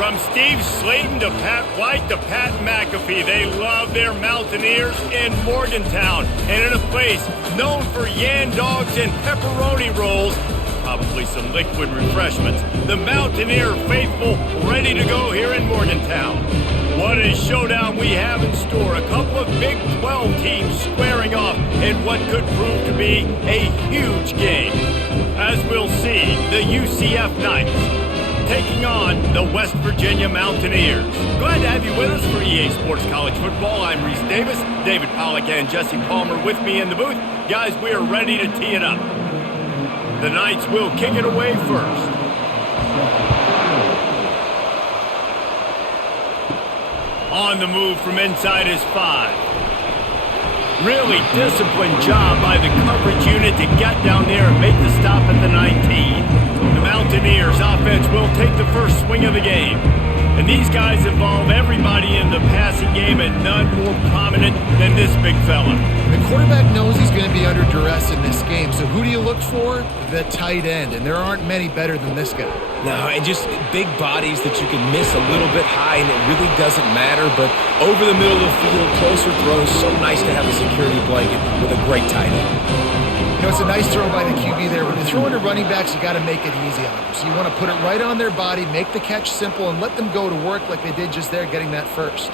From Steve Slayton to Pat White to Pat McAfee, they love their Mountaineers in Morgantown. And in a place known for yan dogs and pepperoni rolls, probably some liquid refreshments, the Mountaineer faithful ready to go here in Morgantown. What a showdown we have in store. A couple of Big 12 teams squaring off in what could prove to be a huge game. As we'll see, the UCF Knights taking on the West Virginia Mountaineers. Glad to have you with us for EA Sports College Football. I'm Reese Davis, David Pollack and Jesse Palmer with me in the booth. Guys, we are ready to tee it up. The Knights will kick it away first. On the move from inside his 5. Really disciplined job by the coverage unit to get down there and make the stop at the 19. The Mountaineers offense will take the first swing of the game. And these guys involve everybody in the passing game, and none more prominent than this big fella. The quarterback knows he's going to be under duress in this game, so who do you look for? The tight end, and there aren't many better than this guy. No, and just big bodies that you can miss a little bit high, and it really doesn't matter, but over the middle of the field, closer throws, so nice to have a security blanket with a great tight end. You know, it's a nice throw by the QB there. When you're throwing to running backs, you got to make it easy on them. So you want to put it right on their body, make the catch simple, and let them go to work like they did just there, getting that first.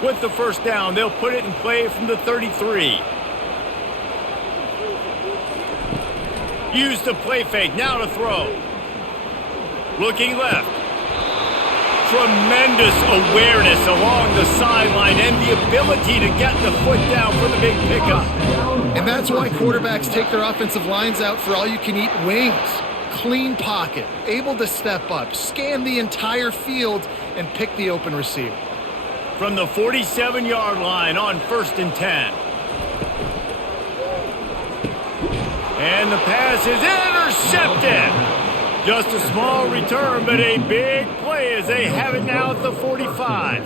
With the first down, they'll put it in play from the 33. Use the play fake, now to throw. Looking left. Tremendous awareness along the sideline and the ability to get the foot down for the big pickup. And that's why quarterbacks take their offensive lines out for all-you-can-eat wings. Clean pocket, able to step up, scan the entire field, and pick the open receiver. From the 47-yard line on 1st and 10. And the pass is intercepted. Just a small return, but a big play as they have it now at the 45.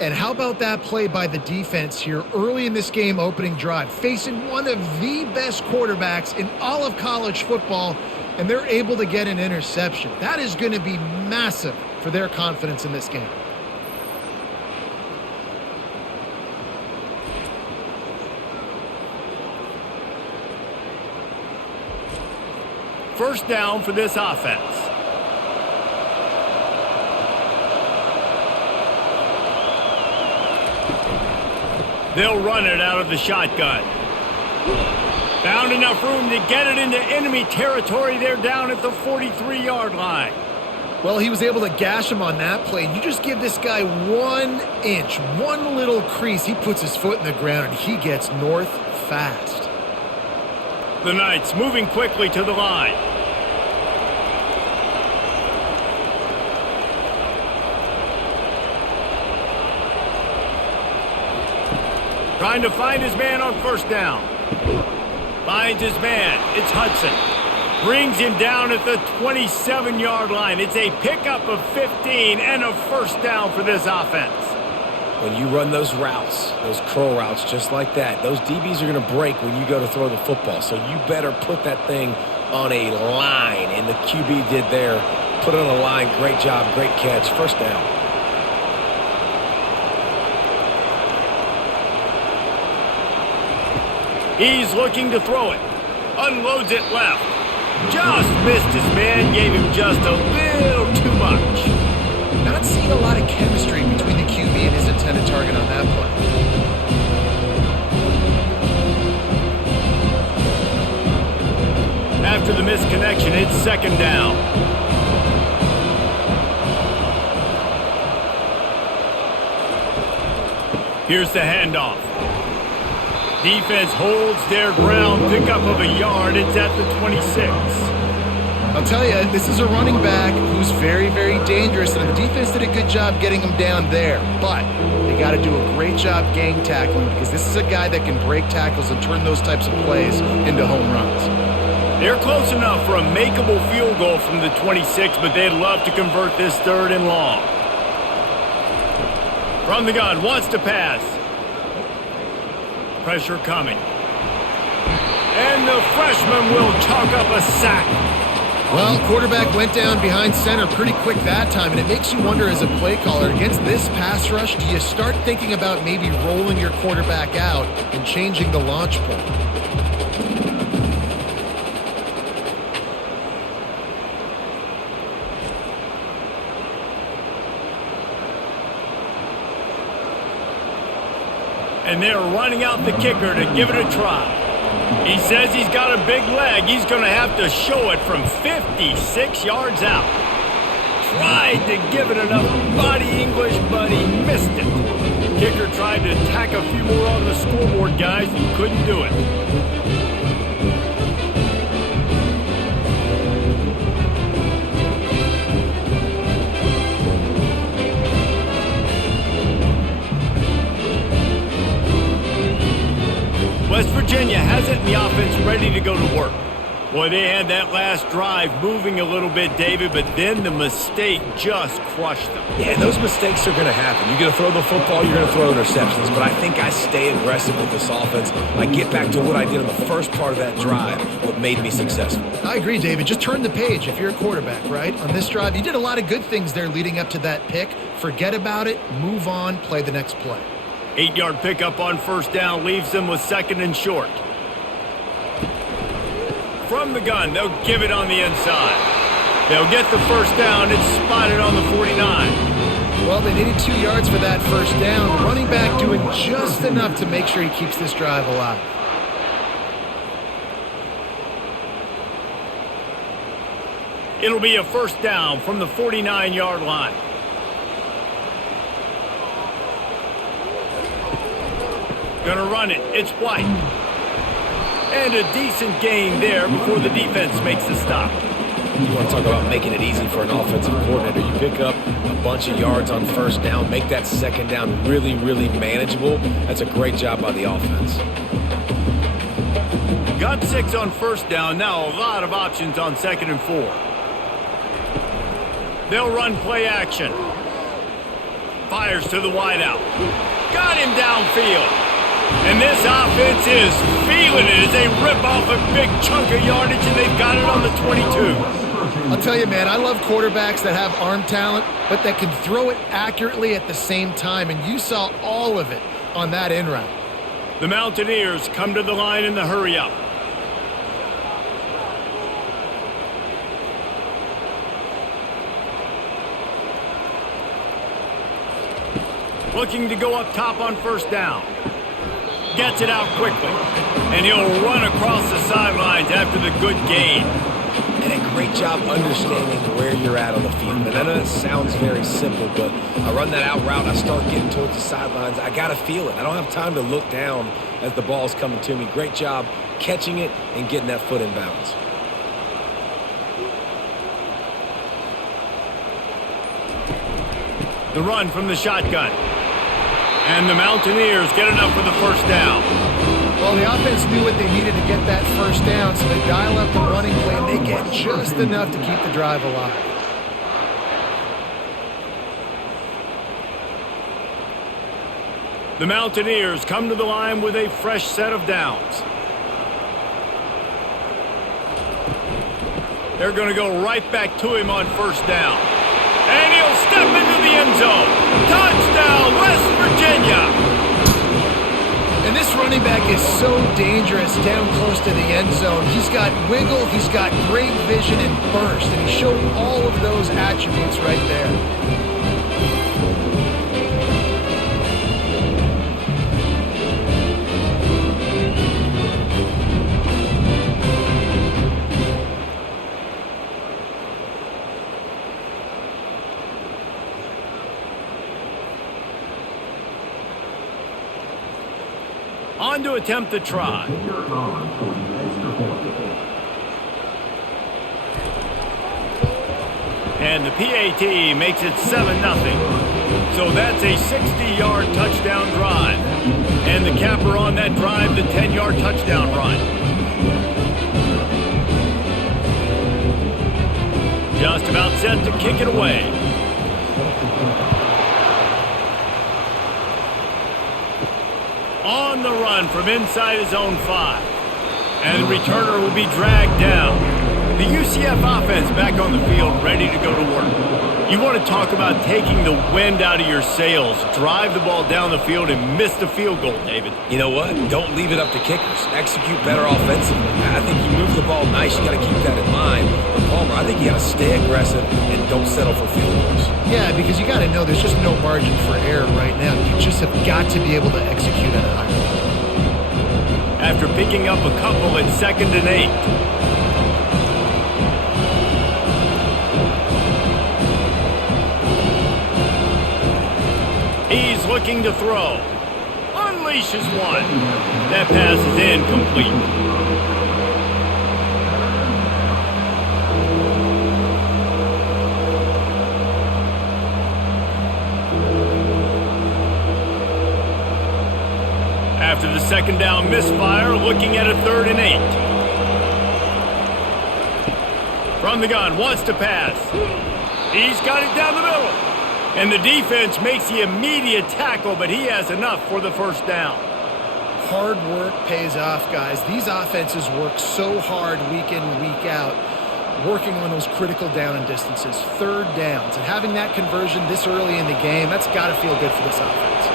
And how about that play by the defense here early in this game opening drive, facing one of the best quarterbacks in all of college football, and they're able to get an interception. That is going to be massive for their confidence in this game. First down for this offense. They'll run it out of the shotgun. Found enough room to get it into enemy territory. They're down at the 43-yard line. Well, he was able to gash him on that play. You just give this guy 1 inch, one little crease. He puts his foot in the ground, and he gets north fast. The Knights moving quickly to the line. Trying to find his man on first down. Finds his man. It's Hudson. Brings him down at the 27-yard line. It's a pickup of 15 and a first down for this offense. When you run those routes, those curl routes just like that, those DBs are going to break when you go to throw the football. So you better put that thing on a line, and the QB did there. Put it on a line. Great job, great catch. First down. He's looking to throw it. Unloads it left. Just missed his man. Gave him just a little too much. Not seeing a lot of chemistry between the QB and his intended target on that play. After the misconnection, it's second down. Here's the handoff. Defense holds their ground. Pickup of a yard. It's at the 26. I'll tell you, this is a running back who's very, very dangerous, and the defense did a good job getting him down there. But they got to do a great job gang tackling, because this is a guy that can break tackles and turn those types of plays into home runs. They're close enough for a makeable field goal from the 26, but they'd love to convert this 3rd and long. From the gun, wants to pass. Pressure coming. And the freshman will chalk up a sack. Well, quarterback went down behind center pretty quick that time, and it makes you wonder as a play caller, against this pass rush, do you start thinking about maybe rolling your quarterback out and changing the launch point? And they're running out the kicker to give it a try. He says he's got a big leg. He's going to have to show it from 56 yards out. Tried to give it enough body English, but he missed it. Kicker tried to tack a few more on the scoreboard, guys, and couldn't do it. West Virginia has it in the offense ready to go to work. Boy, they had that last drive moving a little bit, David, but then the mistake just crushed them. Yeah, those mistakes are going to happen. You're going to throw the football, you're going to throw interceptions, but I think I stay aggressive with this offense. I get back to what I did in the first part of that drive, what made me successful. I agree, David. Just turn the page if you're a quarterback, right? On this drive, you did a lot of good things there leading up to that pick. Forget about it, move on, play the next play. 8-yard pickup on first down leaves them with 2nd and short. From the gun, they'll give it on the inside. They'll get the first down. It's spotted on the 49. Well, they needed 2 yards for that first down. The running back doing just enough to make sure he keeps this drive alive. It'll be a first down from the 49-yard line. Gonna run it. It's White. And a decent gain there before the defense makes the stop. You want to talk about making it easy for an offensive coordinator. You pick up a bunch of yards on first down, make that second down really, really manageable. That's a great job by the offense. Got 6 on first down. Now a lot of options on 2nd and 4. They'll run play action. Fires to the wideout. Got him downfield. And this offense is feeling it as they rip off a big chunk of yardage, and they've got it on the 22. I'll tell you, man, I love quarterbacks that have arm talent, but that can throw it accurately at the same time, and you saw all of it on that in route. The Mountaineers come to the line in the hurry-up. Looking to go up top on first down. Gets it out quickly, and he'll run across the sidelines after the good gain. And a great job understanding where you're at on the field. And I know that sounds very simple, but I run that out route, I start getting towards the sidelines. I got to feel it. I don't have time to look down as the ball's coming to me. Great job catching it and getting that foot in bounds. The run from the shotgun. And the Mountaineers get enough for the first down. Well, the offense knew what they needed to get that first down, so they dial up the running play, and they get just enough to keep the drive alive. The Mountaineers come to the line with a fresh set of downs. They're going to go right back to him on first down. And he'll step into the end zone. Touchdown, West Virginia. And this running back is so dangerous down close to the end zone. He's got wiggle, he's got great vision and burst, and he showed all of those attributes right there. On to attempt the try. And the PAT makes it 7-0. So that's a 60-yard touchdown drive. And the capper on that drive, the 10-yard touchdown run. Just about set to kick it away. On the run from inside his own 5. And the returner will be dragged down. The UCF offense back on the field, ready to go to work. You want to talk about taking the wind out of your sails. Drive the ball down the field and miss the field goal, David. You know what? Don't leave it up to kickers. Execute better offensively. I think you move the ball nice. You got to keep that in mind. But Palmer, I think you got to stay aggressive and don't settle for field goals. Yeah, because you got to know there's just no margin for error right now. You just have got to be able to execute at a higher level. After picking up a couple at 2nd and 8. He's looking to throw. Unleashes one. That pass is incomplete. After the 2nd down misfire, looking at a 3rd and 8. From the gun, wants to pass. He's got it down the middle. And the defense makes the immediate tackle, but he has enough for the 1st down. Hard work pays off, guys. These offenses work so hard week in, week out, working on those critical down and distances, 3rd downs. And having that conversion this early in the game, that's got to feel good for this offense.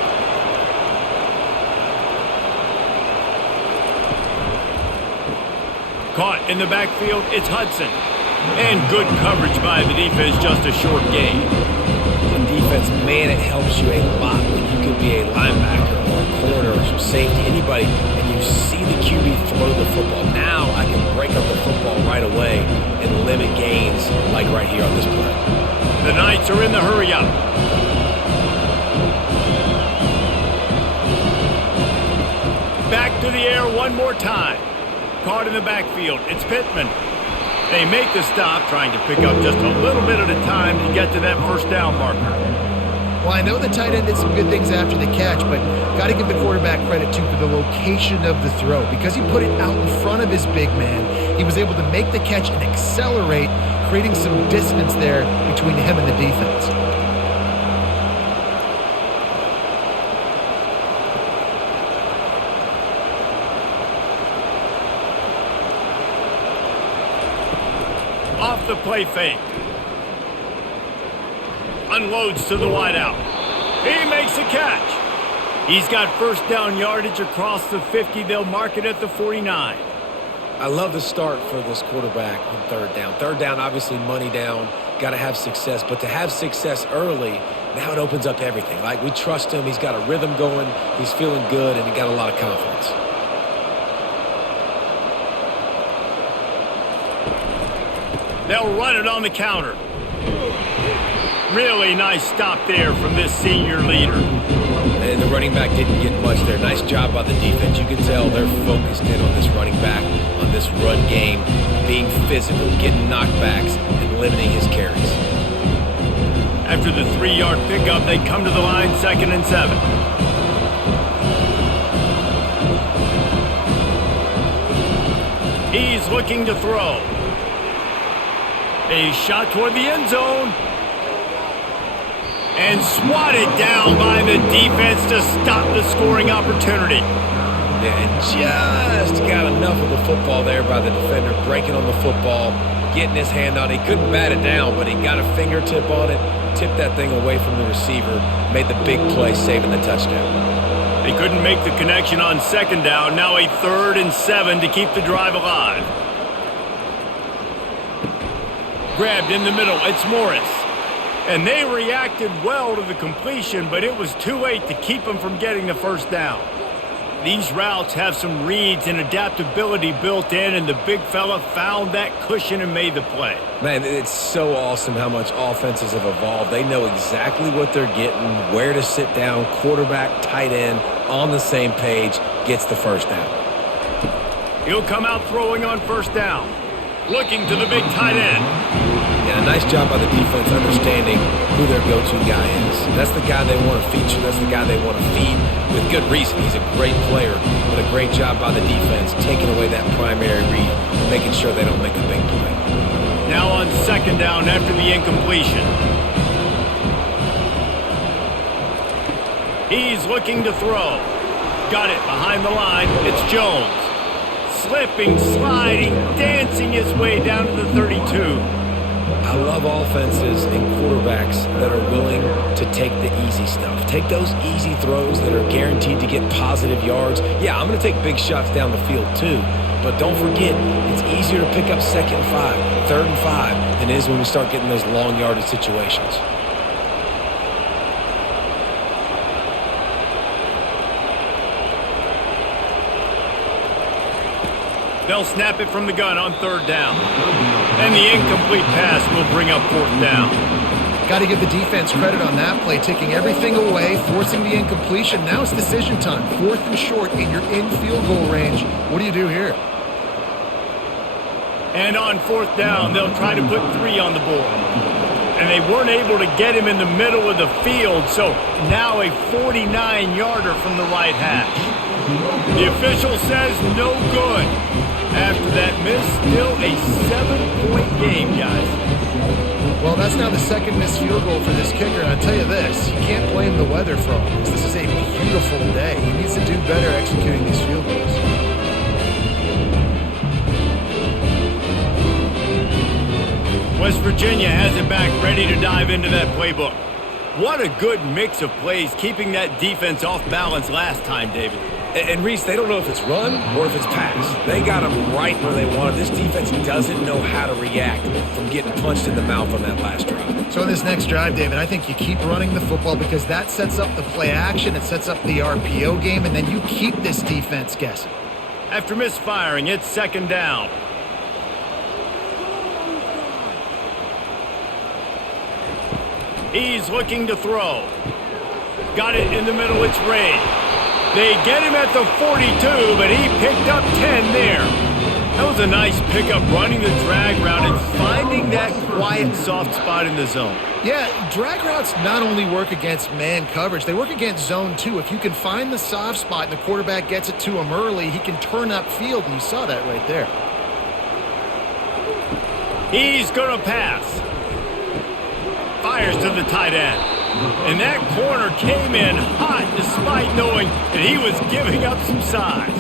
Caught in the backfield, it's Hudson. And good coverage by the defense, just a short gain. On defense, man, it helps you a lot when you can be a linebacker or a corner or some safety, anybody, and you see the QB throw the football. Now I can break up the football right away and limit gains like right here on this play. The Knights are in the hurry-up. Back to the air one more time. Caught in the backfield. It's Pittman. They make the stop, trying to pick up just a little bit at a time to get to that 1st down marker. Well, I know the tight end did some good things after the catch, but got to give the quarterback credit, too, for the location of the throw. Because he put it out in front of his big man, he was able to make the catch and accelerate, creating some distance there between him and the defense. Off the play fake. Unloads to the wideout. He makes a catch. He's got 1st down yardage across the 50. They'll mark it at the 49. I love the start for this quarterback on 3rd down. 3rd down, obviously money down. Got to have success. But to have success early, now it opens up everything. Like, we trust him. He's got a rhythm going. He's feeling good, and he got a lot of confidence. They'll run it on the counter. Really nice stop there from this senior leader. And the running back didn't get much there. Nice job by the defense. You can tell they're focused in on this running back, on this run game, being physical, getting knockbacks, and limiting his carries. After the 3-yard pickup, they come to the line, 2nd and 7. He's looking to throw. A shot toward the end zone. And swatted down by the defense to stop the scoring opportunity. Yeah, and just got enough of the football there by the defender, breaking on the football, getting his hand on it. He couldn't bat it down, but he got a fingertip on it, tipped that thing away from the receiver, made the big play, saving the touchdown. They couldn't make the connection on 2nd down. Now a 3rd and 7 to keep the drive alive. Grabbed in the middle, it's Morris. And they reacted well to the completion, but it was too late to keep them from getting the 1st down. These routes have some reads and adaptability built in, and the big fella found that cushion and made the play. Man, it's so awesome how much offenses have evolved. They know exactly what they're getting, where to sit down, quarterback, tight end, on the same page, gets the 1st down. He'll come out throwing on 1st down. Looking to the big tight end. Yeah, nice job by the defense understanding who their go-to guy is. That's the guy they want to feature. That's the guy they want to feed with good reason. He's a great player, but a great job by the defense taking away that primary read, making sure they don't make a big play. Now on 2nd down after the incompletion. He's looking to throw. Got it behind the line. It's Jones. slipping, sliding, dancing his way down to the 32. I love offenses and quarterbacks that are willing to take the easy stuff. Take those easy throws that are guaranteed to get positive yards. Yeah, I'm going to take big shots down the field too. But don't forget, it's easier to pick up 2nd and 5, 3rd and 5 than it is when we start getting those long yardage situations. They'll snap it from the gun on 3rd down. And the incomplete pass will bring up 4th down. Got to give the defense credit on that play, taking everything away, forcing the incompletion. Now it's decision time. 4th and short, and you're in field goal range. What do you do here? And on 4th down, they'll try to put 3 on the board. And they weren't able to get him in the middle of the field, so now a 49-yarder from the right hash. The official says no good. After that miss, still a 7-point game, guys. Well, that's now the 2nd missed field goal for this kicker, and I'll tell you this, you can't blame the weather for all this. This is a beautiful day. He needs to do better executing these field goals. West Virginia has it back, ready to dive into that playbook. What a good mix of plays, keeping that defense off balance last time, David. And Reese, they don't know if it's run or if it's pass. They got them right where they want it. This defense doesn't know how to react from getting punched in the mouth on that last drive. So in this next drive, David, I think you keep running the football because that sets up the play action, it sets up the RPO game, and then you keep this defense guessing. After misfiring, it's 2nd down. He's looking to throw. Got it in the middle, it's Ray. They get him at the 42, but he picked up 10 there. That was a nice pickup, running the drag route and finding that quiet, soft spot in the zone. Yeah, drag routes not only work against man coverage, they work against zone too. If you can find the soft spot and the quarterback gets it to him early, he can turn upfield, and you saw that right there. He's going to pass. Fires to the tight end. And that corner came in hot despite knowing that he was giving up some size.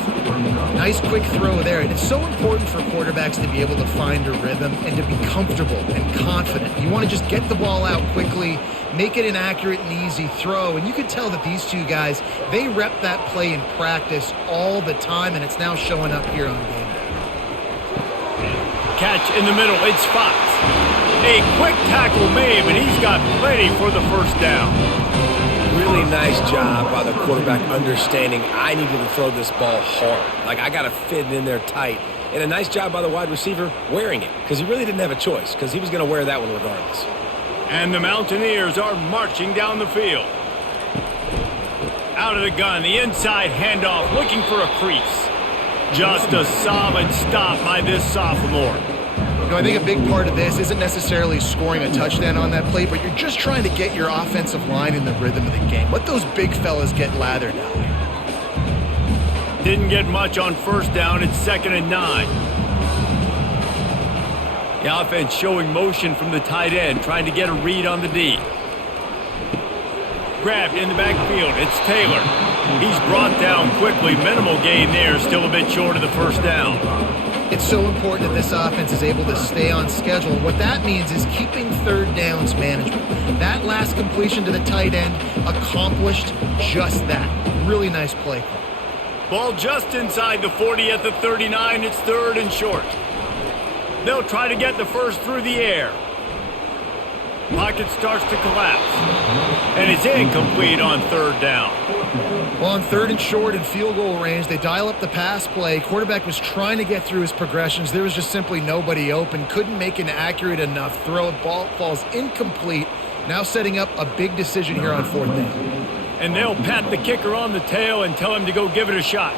Nice quick throw there. And it's so important for quarterbacks to be able to find a rhythm and to be comfortable and confident. You want to just get the ball out quickly, make it an accurate and easy throw. And you could tell that these two guys, they rep that play in practice all the time, and it's now showing up here on game day. Catch in the middle, it's Fox. A quick tackle made, but he's got plenty for the 1st down. Really nice job by the quarterback understanding I needed to throw this ball hard. Like, I got to fit it in there tight. And a nice job by the wide receiver wearing it, because he really didn't have a choice, because he was going to wear that one regardless. And the Mountaineers are marching down the field. Out of the gun, the inside handoff, looking for a crease. Just a solid stop by this sophomore. You know, I think a big part of this isn't necessarily scoring a touchdown on that play, but you're just trying to get your offensive line in the rhythm of the game. Let those big fellas get lathered out here. Didn't get much on 1st down. It's 2nd and 9. The offense showing motion from the tight end, trying to get a read on the D. Grabbed in the backfield. It's Taylor. He's brought down quickly. Minimal gain there. Still a bit short of the 1st down. It's so important that this offense is able to stay on schedule. What that means is keeping 3rd downs manageable. That last completion to the tight end accomplished just that. Really nice play call. Ball just inside the 40 at the 39. It's 3rd and short. They'll try to get the 1st through the air. Pocket starts to collapse. And it's incomplete on 3rd down. Well, on 3rd and short and field goal range, they dial up the pass play. Quarterback was trying to get through his progressions. There was just simply nobody open. Couldn't make an accurate enough throw. Ball falls incomplete. Now setting up a big decision here on 4th down. And they'll pat the kicker on the tail and tell him to go give it a shot.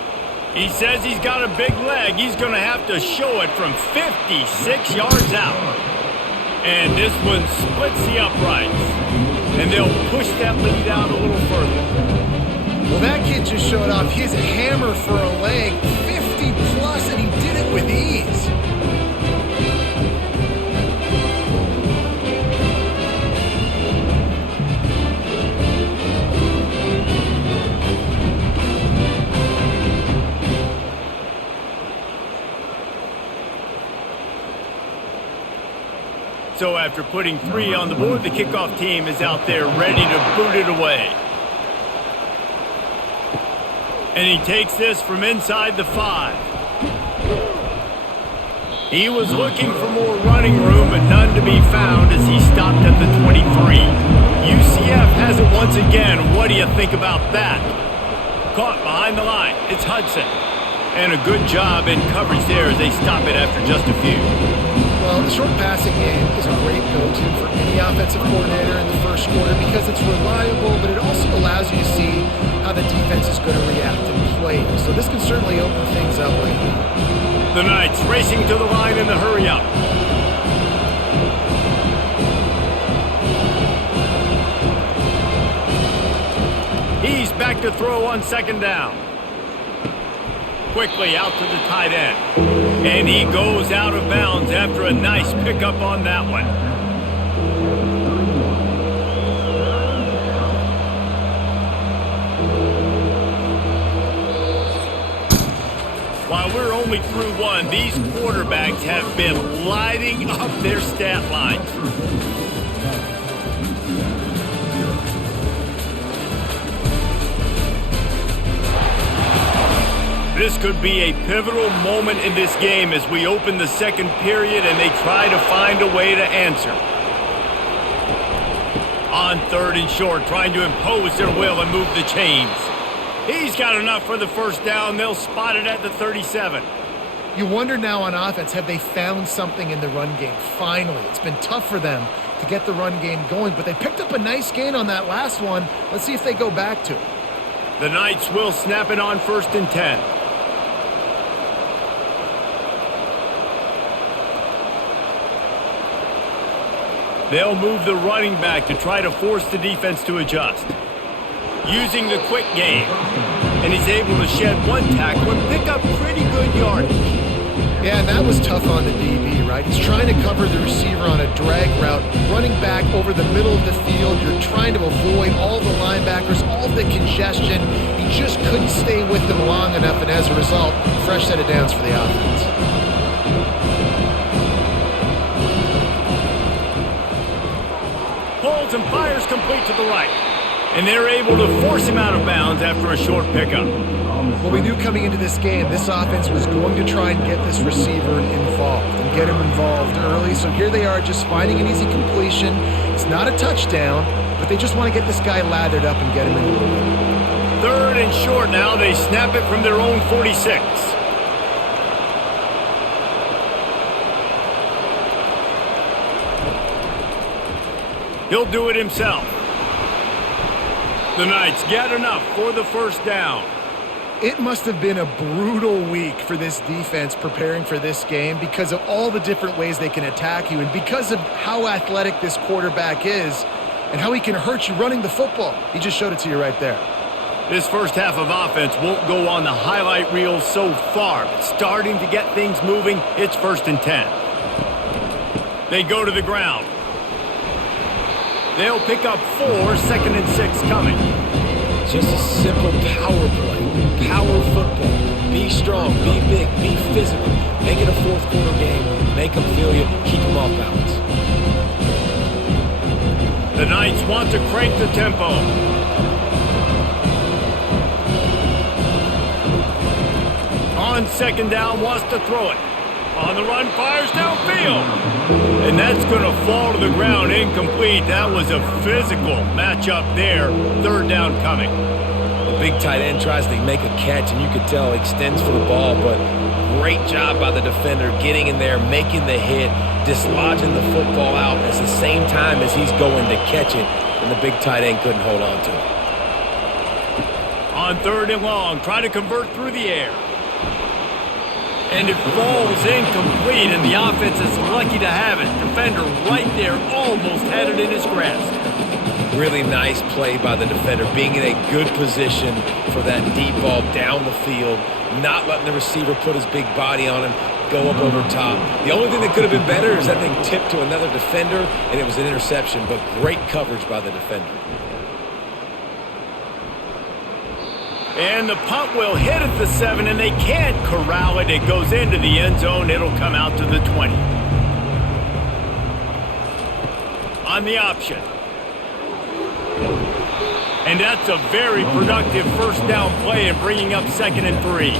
He says he's got a big leg. He's going to have to show it from 56 yards out. And this one splits the uprights. And they'll push that lead out a little further. Well, that kid just showed off his hammer for a leg, 50 plus, and he did it with ease. So after putting 3 on the board, the kickoff team is out there ready to boot it away. And he takes this from inside the 5. He was looking for more running room, but none to be found as he stopped at the 23. UCF has it once again. What do you think about that? Caught behind the line. It's Hudson. And a good job in coverage there as they stop it after just a few. Well, the short passing game is a great go-to for any offensive coordinator in the first quarter because it's reliable, but it also allows you to see how the defense is going to react and play. So this can certainly open things up right here. The Knights racing to the line in the hurry-up. He's back to throw on second down. Quickly out to the tight end. And he goes out of bounds after a nice pickup on that one. While we're only through one, these quarterbacks have been lighting up their stat lines. This could be a pivotal moment in this game as we open the second period and they try to find a way to answer. On 3rd and short, trying to impose their will and move the chains. He's got enough for the first down. They'll spot it at the 37. You wonder now on offense, have they found something in the run game? Finally, it's been tough for them to get the run game going, but they picked up a nice gain on that last one. Let's see if they go back to it. The Knights will snap it on 1st and 10. They'll move the running back to try to force the defense to adjust. Using the quick game. And he's able to shed one tackle and pick up pretty good yardage. Yeah, and that was tough on the DB, right? He's trying to cover the receiver on a drag route, running back over the middle of the field. You're trying to avoid all the linebackers, all the congestion. He just couldn't stay with them long enough, and as a result, fresh set of downs for the offense. Pulls and fires complete to the right. And they're able to force him out of bounds after a short pickup. Well, we knew coming into this game, this offense was going to try and get this receiver involved and get him involved early. So here they are just finding an easy completion. It's not a touchdown, but they just want to get this guy lathered up and get him into the lead. 3rd and short now. They snap it from their own 46. He'll do it himself. The Knights get enough for the first down. It must have been a brutal week for this defense preparing for this game because of all the different ways they can attack you and because of how athletic this quarterback is and how he can hurt you running the football. He just showed it to you right there. This first half of offense won't go on the highlight reel so far, but starting to get things moving, it's 1st and 10. They go to the ground. They'll pick up 4, 2nd and 6 coming. Just a simple power play, power football. Be strong, be big, be physical. Make it a 4th quarter game. Make them feel you, keep them off balance. The Knights want to crank the tempo. On 2nd down, wants to throw it. On the run, fires downfield. And that's going to fall to the ground incomplete. That was a physical matchup there. 3rd down coming. The big tight end tries to make a catch, and you can tell extends for the ball, but great job by the defender getting in there, making the hit, dislodging the football out at the same time as he's going to catch it, and the big tight end couldn't hold on to it. On 3rd and long, trying to convert through the air. And it falls incomplete, and the offense is lucky to have it. Defender right there almost had it in his grasp. Really nice play by the defender, being in a good position for that deep ball down the field, not letting the receiver put his big body on him, go up over top. The only thing that could have been better is that thing tipped to another defender, and it was an interception, but great coverage by the defender. And the punt will hit at the 7, and they can't corral it. It goes into the end zone. It'll come out to the 20. on the option. And that's a very productive first down play and bringing up 2nd and 3.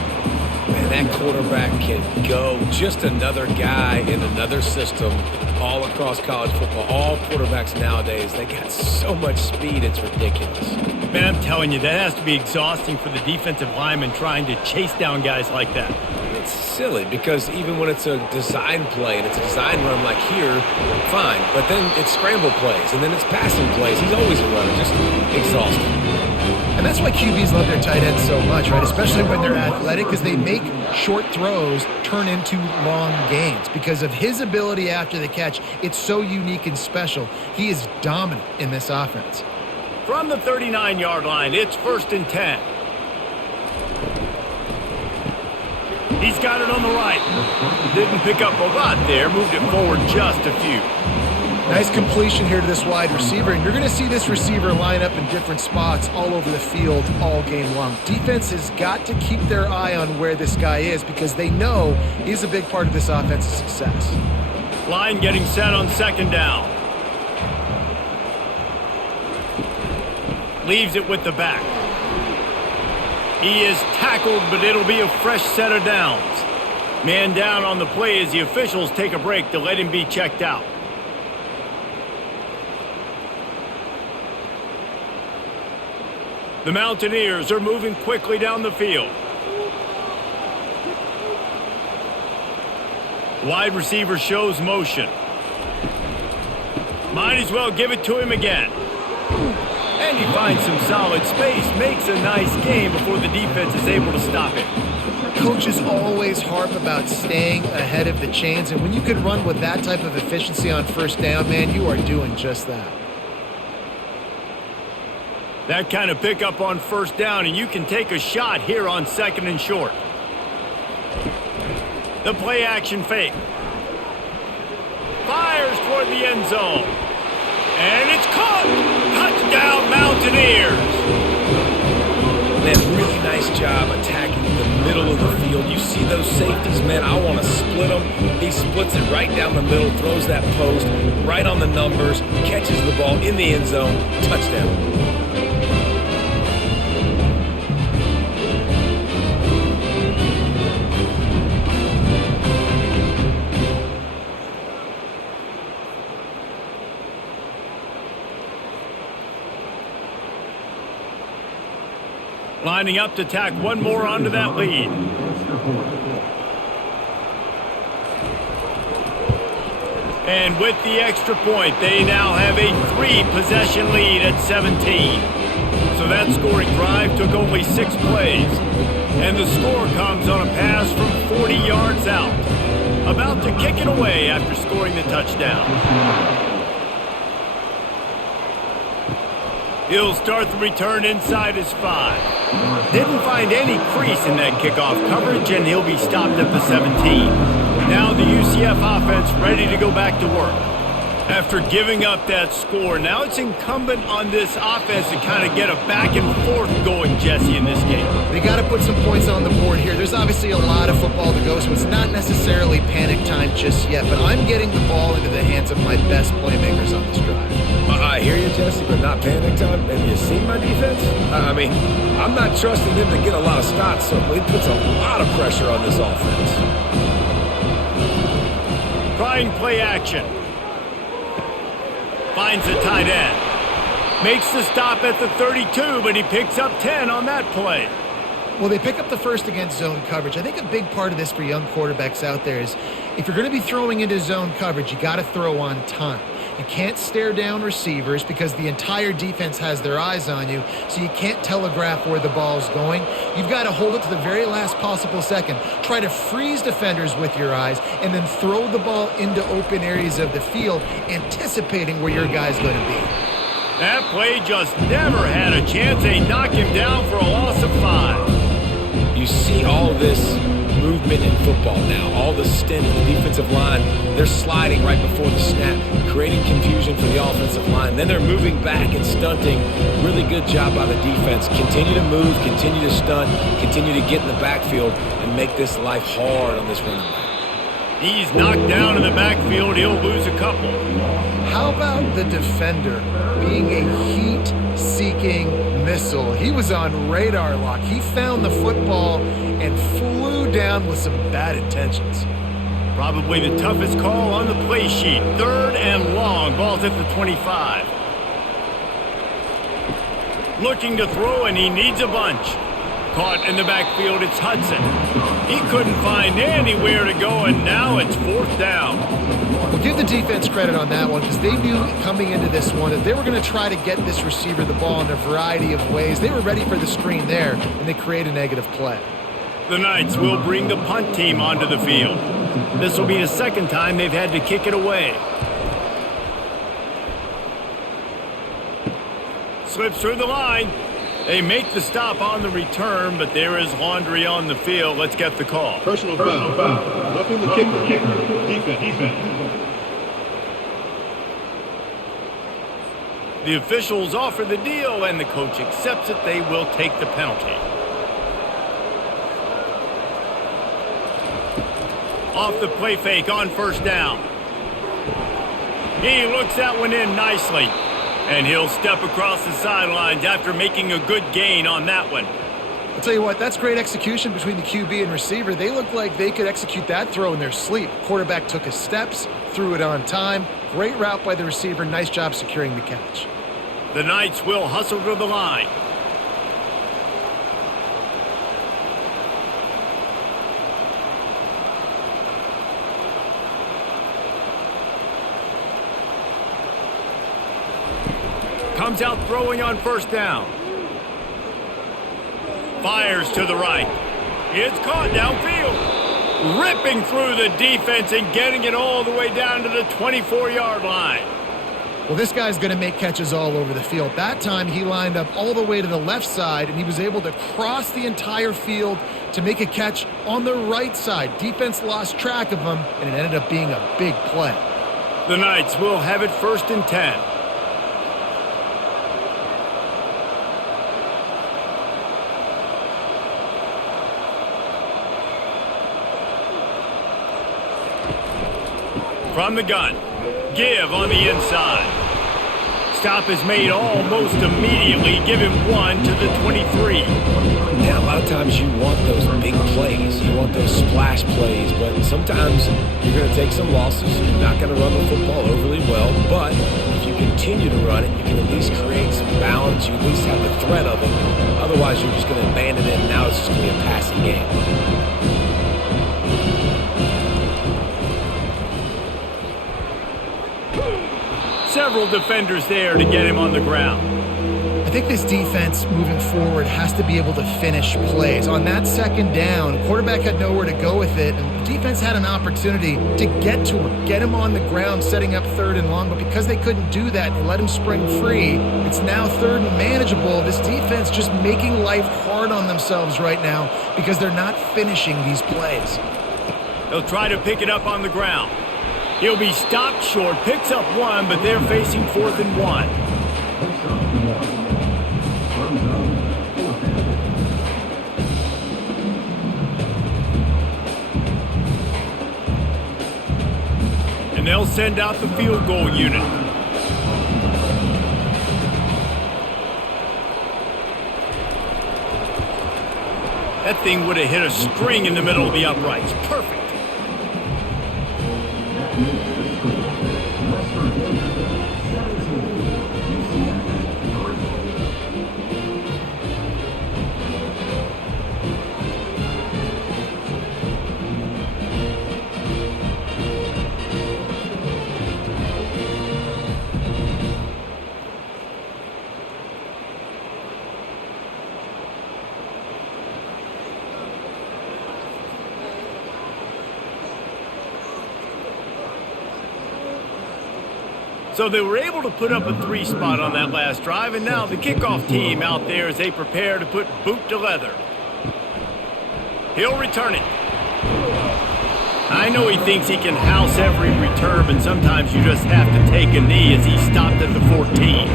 Man, that quarterback can go. Just another guy in another system all across college football. All quarterbacks nowadays, they got so much speed, it's ridiculous. Man, I'm telling you, that has to be exhausting for the defensive lineman trying to chase down guys like that. It's silly because even when it's a design play and it's a design run like here, fine. But then it's scramble plays and then it's passing plays. He's always a runner, just exhausting. And that's why QBs love their tight ends so much, right? Especially when they're athletic, because they make short throws turn into long gains. Because of his ability after the catch, it's so unique and special. He is dominant in this offense. From the 39-yard line, it's 1st and 10. He's got it on the right. Didn't pick up a lot there, moved it forward just a few. Nice completion here to this wide receiver, and you're going to see this receiver line up in different spots all over the field all game long. Defense has got to keep their eye on where this guy is because they know he's a big part of this offense's success. Line getting set on 2nd down. Leaves it with the back. He is tackled, but it'll be a fresh set of downs. Man down on the play as the officials take a break to let him be checked out. The Mountaineers are moving quickly down the field. Wide receiver shows motion. Might as well give it to him again. And he finds some solid space, makes a nice game before the defense is able to stop it. Coaches always harp about staying ahead of the chains, and when you can run with that type of efficiency on 1st down, man, you are doing just that. That kind of pickup on 1st down, and you can take a shot here on 2nd and short. The play action fake. Fires toward the end zone. And it's caught. Touchdown, Mountaineers. Man, really nice job attacking the middle of the field. You see those safeties, man, I want to split them. He splits it right down the middle, throws that post right on the numbers, catches the ball in the end zone. Touchdown. Lining up to tack one more onto that lead. And with the extra point, they now have a 3-possession lead at 17. So that scoring drive took only 6 plays. And the score comes on a pass from 40 yards out. About to kick it away after scoring the touchdown. He'll start the return inside his 5. Didn't find any crease in that kickoff coverage, and he'll be stopped at the 17. Now the UCF offense ready to go back to work. After giving up that score, now it's incumbent on this offense to kind of get a back and forth going, Jesse, in this game. They got to put some points on the board here. There's obviously a lot of football to go, so it's not necessarily panic time just yet, but I'm getting the ball into the hands of my best playmakers on this drive. I hear you, Jesse, but not panic time. Have you seen my defense? I mean, I'm not trusting them to get a lot of stops, so it puts a lot of pressure on this offense. Trying play action. Finds the tight end. Makes the stop at the 32, but he picks up 10 on that play. Well, they pick up the first against zone coverage. I think a big part of this for young quarterbacks out there is if you're going to be throwing into zone coverage, you got to throw on time. You can't stare down receivers because the entire defense has their eyes on you, so you can't telegraph where the ball's going. You've got to hold it to the very last possible second. Try to freeze defenders with your eyes and then throw the ball into open areas of the field, anticipating where your guy's going to be. That play just never had a chance. They knock him down for a loss of 5. You see all this movement in football now, all the stint in the defensive line. They're sliding right before the snap, creating confusion for the offensive line. Then they're moving back and stunting. Really good job by the defense. Continue to move, continue to stunt, continue to get in the backfield and make this life hard on this running back. He's knocked down in the backfield. He'll lose a couple. How about the defender being a heat-seeking missile? He was on radar lock. He found the football and flew down with some bad intentions. Probably the toughest call on the play sheet. 3rd and long. Ball's at the 25. Looking to throw, and he needs a bunch. Caught in the backfield, it's Hudson. He couldn't find anywhere to go, and now it's 4th down. Well, give the defense credit on that one because they knew coming into this one that they were going to try to get this receiver the ball in a variety of ways. They were ready for the screen there, and they create a negative play. The Knights will bring the punt team onto the field. This will be the 2nd time they've had to kick it away. Slips through the line. They make the stop on the return, but there is laundry on the field. Let's get the call. Personal foul. Roughing the kicker. Defense. The officials offer the deal, and the coach accepts it. They will take the penalty. Off the play fake on 1st down. He looks that one in nicely. And he'll step across the sidelines after making a good gain on that one. I'll tell you what, that's great execution between the QB and receiver. They looked like they could execute that throw in their sleep. Quarterback took his steps, threw it on time. Great route by the receiver. Nice job securing the catch. The Knights will hustle to the line. Comes out throwing on 1st down. Fires to the right. It's caught downfield. Ripping through the defense and getting it all the way down to the 24-yard line. Well, this guy's going to make catches all over the field. That time he lined up all the way to the left side, and he was able to cross the entire field to make a catch on the right side. Defense lost track of him, and it ended up being a big play. The Knights will have it 1st and 10. From the gun, give on the inside. Stop is made almost immediately. Give him 1 to the 23. Yeah, a lot of times you want those big plays. You want those splash plays, but sometimes you're going to take some losses. You're not going to run the football overly well, but if you continue to run it, you can at least create some balance. You at least have the threat of it. Otherwise, you're just going to abandon it, and now it's just going to be a passing game. Several defenders there to get him on the ground. I think this defense moving forward has to be able to finish plays. On that 2nd down, quarterback had nowhere to go with it, and the defense had an opportunity to get to him, get him on the ground, setting up 3rd and long, but because they couldn't do that, they let him spring free. It's now 3rd and manageable. This defense just making life hard on themselves right now because they're not finishing these plays. They'll try to pick it up on the ground. He'll be stopped short, picks up 1, but they're facing 4th and 1. And they'll send out the field goal unit. That thing would have hit a string in the middle of the uprights. Perfect. So they were able to put up a 3 spot on that last drive, and now the kickoff team out there as they prepare to put boot to leather. He'll return it. I know he thinks he can house every return, but sometimes you just have to take a knee as he stopped at the 14.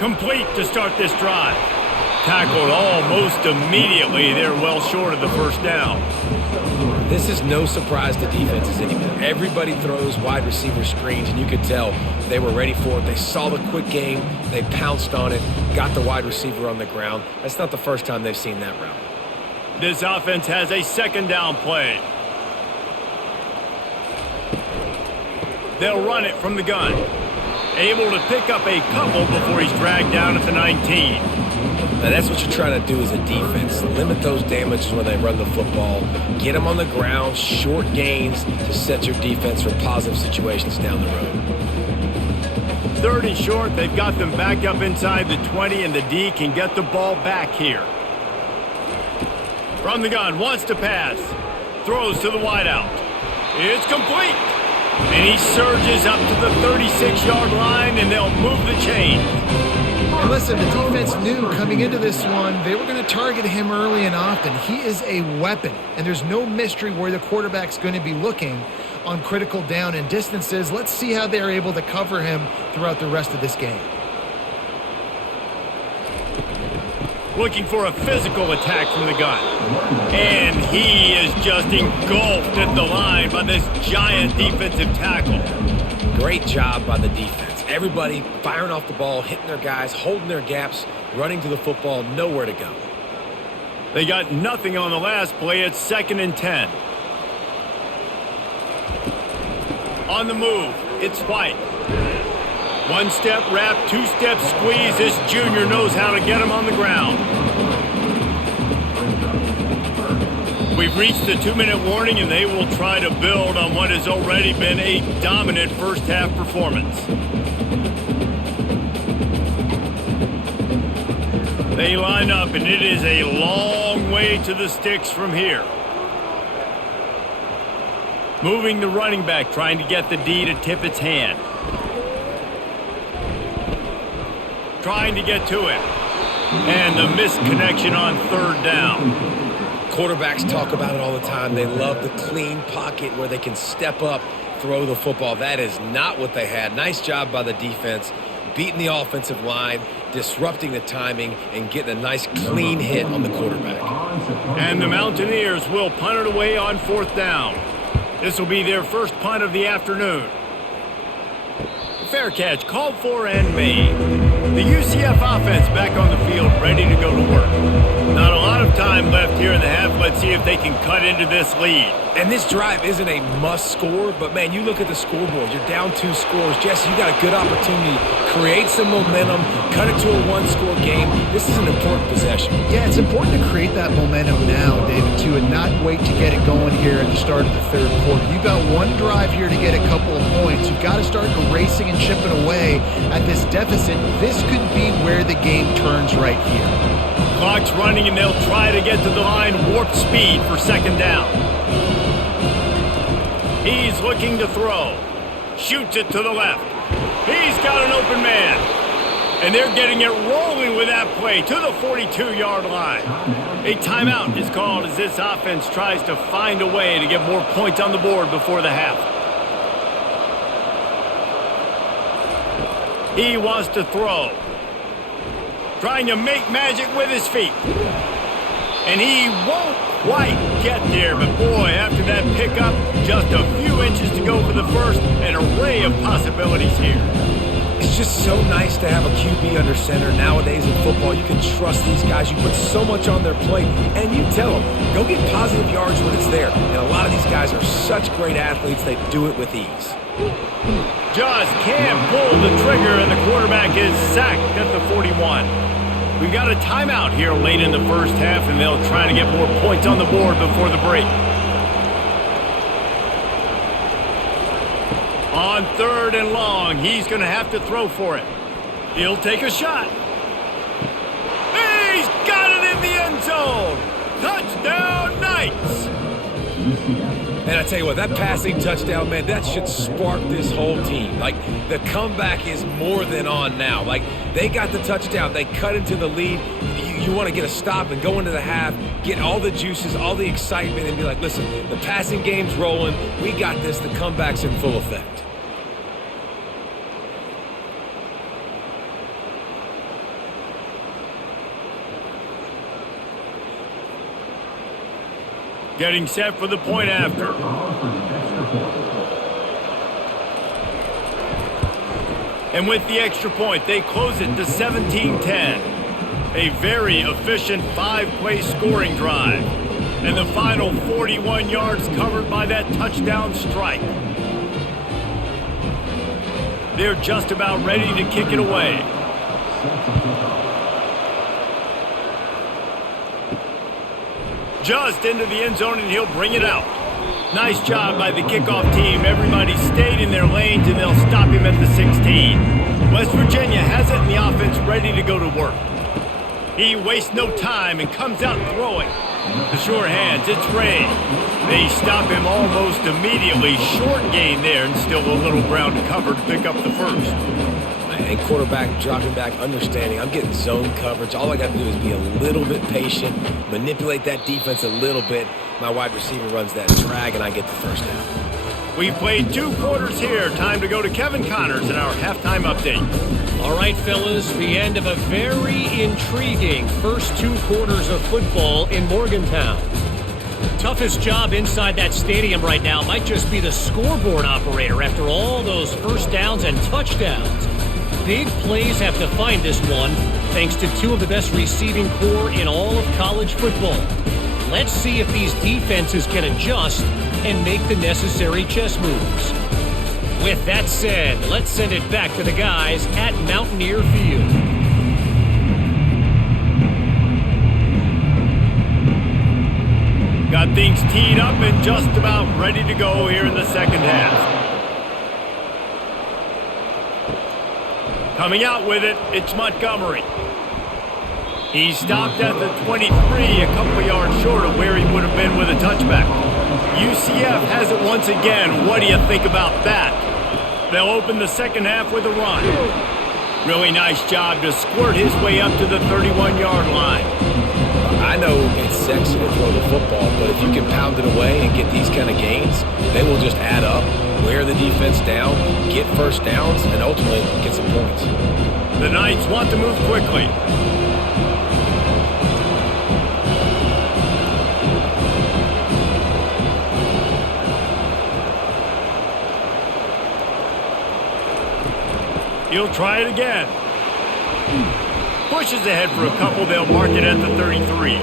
Complete to start this drive. tackled almost immediately. They're well short of the first down. This is no surprise to defenses anymore. Everybody throws wide receiver screens, and you could tell they were ready for it. They saw the quick game. They pounced on it, got the wide receiver on the ground. That's not the first time they've seen that route. This offense has a second down play. They'll run it from the gun. Able to pick up a couple before he's dragged down at the 19. Now that's what you're trying to do as a defense. Limit those damages when they run the football. Get them on the ground, short gains to set your defense for positive situations down the road. 3rd and short, they've got them back up inside the 20, and the D can get the ball back here. From the gun, wants to pass. Throws to the wideout. It's complete. And he surges up to the 36-yard line, and they'll move the chain. And listen, the defense knew coming into this one, they were going to target him early and often. He is a weapon, and there's no mystery where the quarterback's going to be looking on critical down and distances. Let's see how they're able to cover him throughout the rest of this game. Looking for a physical attack from the gun. And he is just engulfed at the line by this giant defensive tackle. Great job by the defense. Everybody firing off the ball, hitting their guys, holding their gaps, running to the football, nowhere to go. They got nothing on the last play. It's 2nd and 10. On the move, it's White. 1-step wrap, 2-step squeeze. This junior knows how to get him on the ground. We've reached the 2-minute warning, and they will try to build on what has already been a dominant first-half performance. They line up, and it is a long way to the sticks from here. Moving the running back, trying to get the D to tip its hand. Trying to get to it. And the missed connection on 3rd down. Quarterbacks talk about it all the time. They love the clean pocket where they can step up, throw the football. That is not what they had. Nice job by the defense, beating the offensive line, disrupting the timing, and getting a nice clean hit on the quarterback. And the Mountaineers will punt it away on 4th down. This will be their first punt of the afternoon. Fair catch called for and made. The UCF offense back on the field, ready to go to work. Not a lot of time left here in the half. Let's see if they can cut into this lead. And this drive isn't a must score, but man, you look at the scoreboard. You're down 2 scores. Jesse, you got a good opportunity. Create some momentum. Cut it to a 1-score game. This is an important possession. Yeah, it's important to create that momentum now, David, too, and not wait to get it going here at the start of the 3rd quarter. You've got one drive here to get a couple of points. You've got to start racing and chipping away at this deficit. This could be where the game turns right here. Clock's running, and they'll try to get to the line warp speed for 2nd down. He's looking to throw. Shoots it to the left. He's got an open man. And they're getting it rolling with that play to the 42-yard line. A timeout is called as this offense tries to find a way to get more points on the board before the half. He wants to throw. Trying to make magic with his feet. And he won't quite get there, but boy, after that pickup, just a few inches to go for the first, an array of possibilities here. It's just so nice to have a QB under center. Nowadays in football, you can trust these guys. You put so much on their plate, and you tell them, go get positive yards when it's there. And a lot of these guys are such great athletes, they do it with ease. Just can't pull the trigger, and the quarterback is sacked at the 41. We've got a timeout here late in the first half, and they'll try to get more points on the board before the break. On 3rd and long, he's going to have to throw for it. He'll take a shot. He's got it in the end zone. Touchdown, Knights. And I tell you what, that passing touchdown, man, that should spark this whole team. Like, the comeback is more than on now. Like, they got the touchdown. They cut into the lead. You want to get a stop and go into the half, get all the juices, all the excitement, and be like, listen, the passing game's rolling. We got this. The comeback's in full effect. Getting set for the point after. And with the extra point, they close it to 17-10. A very efficient 5-play scoring drive. And the final 41 yards covered by that touchdown strike. They're just about ready to kick it away. Just into the end zone, and he'll bring it out. Nice job by the kickoff team. Everybody stayed in their lanes, and they'll stop him at the 16. West Virginia has it, and the offense ready to go to work. He wastes no time and comes out throwing. The sure hands, it's Ray. They stop him almost immediately. Short gain there, and still a little ground to cover to pick up the first. And quarterback dropping back, understanding I'm getting zone coverage. All I got to do is be a little bit patient, manipulate that defense a little bit. My wide receiver runs that drag, and I get the first down. We've played 2 quarters here. Time to go to Kevin Connors in our halftime update. All right, fellas, the end of a very intriguing first 2 quarters of football in Morgantown. Toughest job inside that stadium right now might just be the scoreboard operator after all those first downs and touchdowns. Big plays have defined this one, thanks to 2 of the best receiving corps in all of college football. Let's see if these defenses can adjust and make the necessary chess moves. With that said, let's send it back to the guys at Mountaineer Field. Got things teed up and just about ready to go here in the second half. Coming out with it, it's Montgomery. He stopped at the 23, a couple of yards short of where he would have been with a touchback. UCF has it once again. What do you think about that? They'll open the second half with a run. Really nice job to squirt his way up to the 31-yard line. I know it's sexy to throw the football, but if you can pound it away and get these kind of gains, they will just add up, wear the defense down, get first downs, and ultimately get some points. The Knights want to move quickly. He'll try it again. Pushes ahead for a couple. They'll mark it at the 33.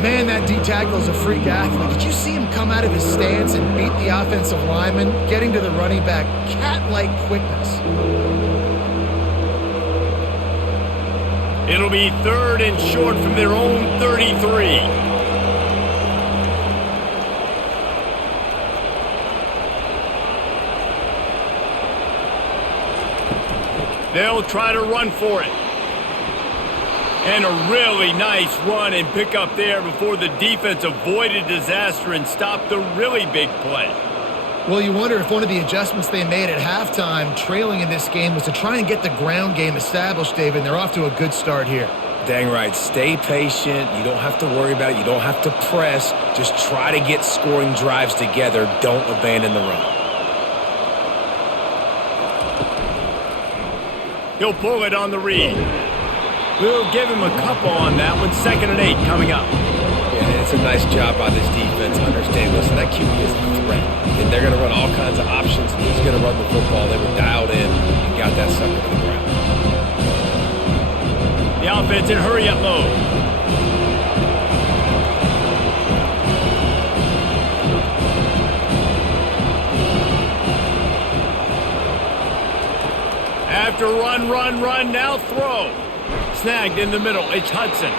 Man, that D-tackle is a freak athlete. Did you see him come out of his stance and beat the offensive lineman, getting to the running back? Cat-like quickness. It'll be 3rd and short from their own 33. They'll try to run for it. And a really nice run and pick up there before the defense avoided disaster and stopped the really big play. Well, you wonder if one of the adjustments they made at halftime, trailing in this game, was to try and get the ground game established, David. They're off to a good start here. Dang right. Stay patient. You don't have to worry about it. You don't have to press. Just try to get scoring drives together. Don't abandon the run. He'll pull it on the read. We'll give him a couple on that one. 2nd and 8 coming up. Yeah, it's a nice job by this defense. Understand, listen, that QB is a threat. And they're going to run all kinds of options. He's going to run the football. They were dialed in and got that sucker to the ground. The offense in hurry-up mode. After run, now throw. Snagged in the middle, it's Hudson.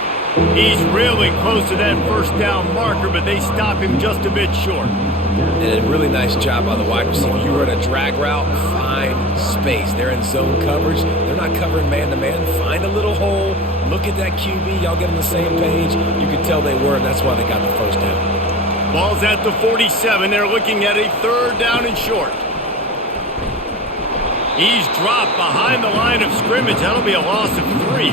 He's really close to that first down marker, but they stop him just a bit short. And a really nice job by the wide receiver. You run a drag route, find space. They're in zone coverage. They're not covering man-to-man. Find a little hole. Look at that QB. Y'all get on the same page. You can tell they were, and that's why they got the first down. Ball's at the 47. They're looking at a 3rd down and short. He's dropped behind the line of scrimmage. That'll be a loss of 3.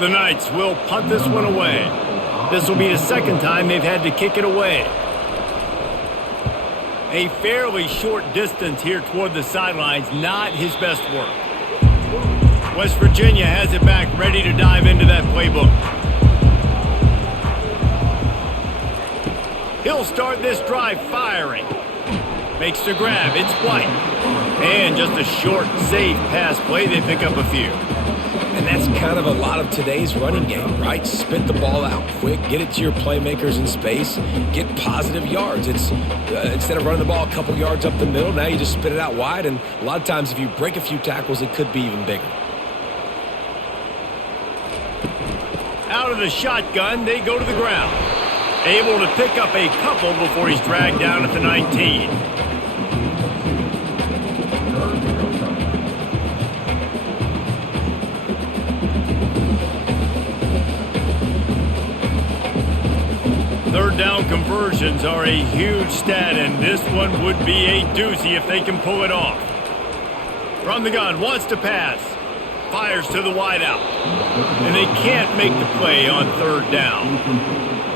The Knights will punt this one away. This will be the 2nd time they've had to kick it away. A fairly short distance here toward the sidelines, not his best work. West Virginia has it back, ready to dive into that playbook. He'll start this drive firing. Makes the grab, it's White. And just a short, safe pass play, they pick up a few. And that's kind of a lot of today's running game, right? Spit the ball out quick, get it to your playmakers in space, get positive yards. It's instead of running the ball a couple yards up the middle, now you just spit it out wide, and a lot of times if you break a few tackles, it could be even bigger. Out of the shotgun, they go to the ground. Able to pick up a couple before he's dragged down at the 19. Third down conversions are a huge stat, and this one would be a doozy if they can pull it off. From the gun, wants to pass. Fires to the wideout. And they can't make the play on third down.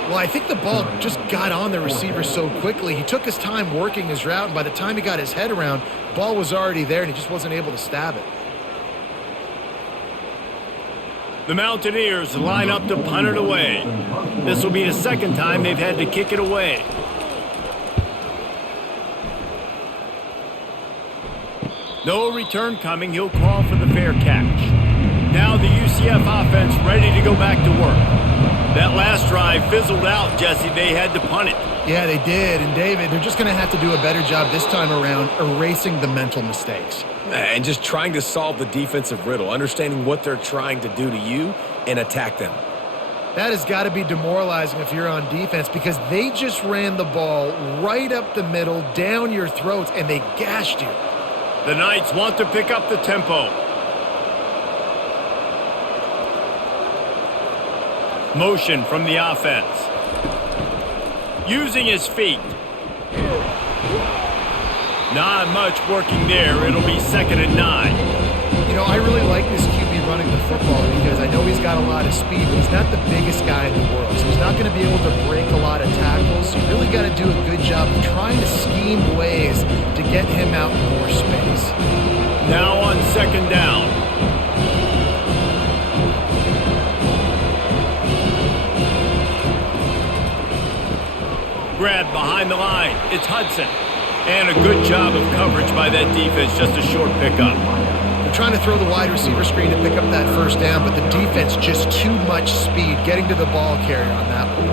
Well, I think the ball just got on the receiver so quickly. He took his time working his route, and by the time he got his head around, the ball was already there, and he just wasn't able to stab it. The Mountaineers line up to punt it away. This will be the second time they've had to kick it away. No return coming. He'll call for the fair catch. Now the UCF offense ready to go back to work. That last drive fizzled out, Jesse. They had to punt it. Yeah, they did. And, David, they're just going to have to do a better job this time around erasing the mental mistakes. And just trying to solve the defensive riddle, understanding what they're trying to do to you and attack them. That has got to be demoralizing if you're on defense because they just ran the ball right up the middle, down your throats, and they gashed you. The Knights want to pick up the tempo. Motion from the offense. Using his feet. Not much working there. It'll be 2nd and 9. You know, I really like this QB running the football because I know he's got a lot of speed, but he's not the biggest guy in the world. So he's not going to be able to break a lot of tackles. You really got to do a good job of trying to scheme ways to get him out in more space. Now on 2nd down. Grab behind the line. It's Hudson. And a good job of coverage by that defense. Just a short pickup. They're trying to throw the wide receiver screen to pick up that first down, but the defense just too much speed getting to the ball carrier on that one.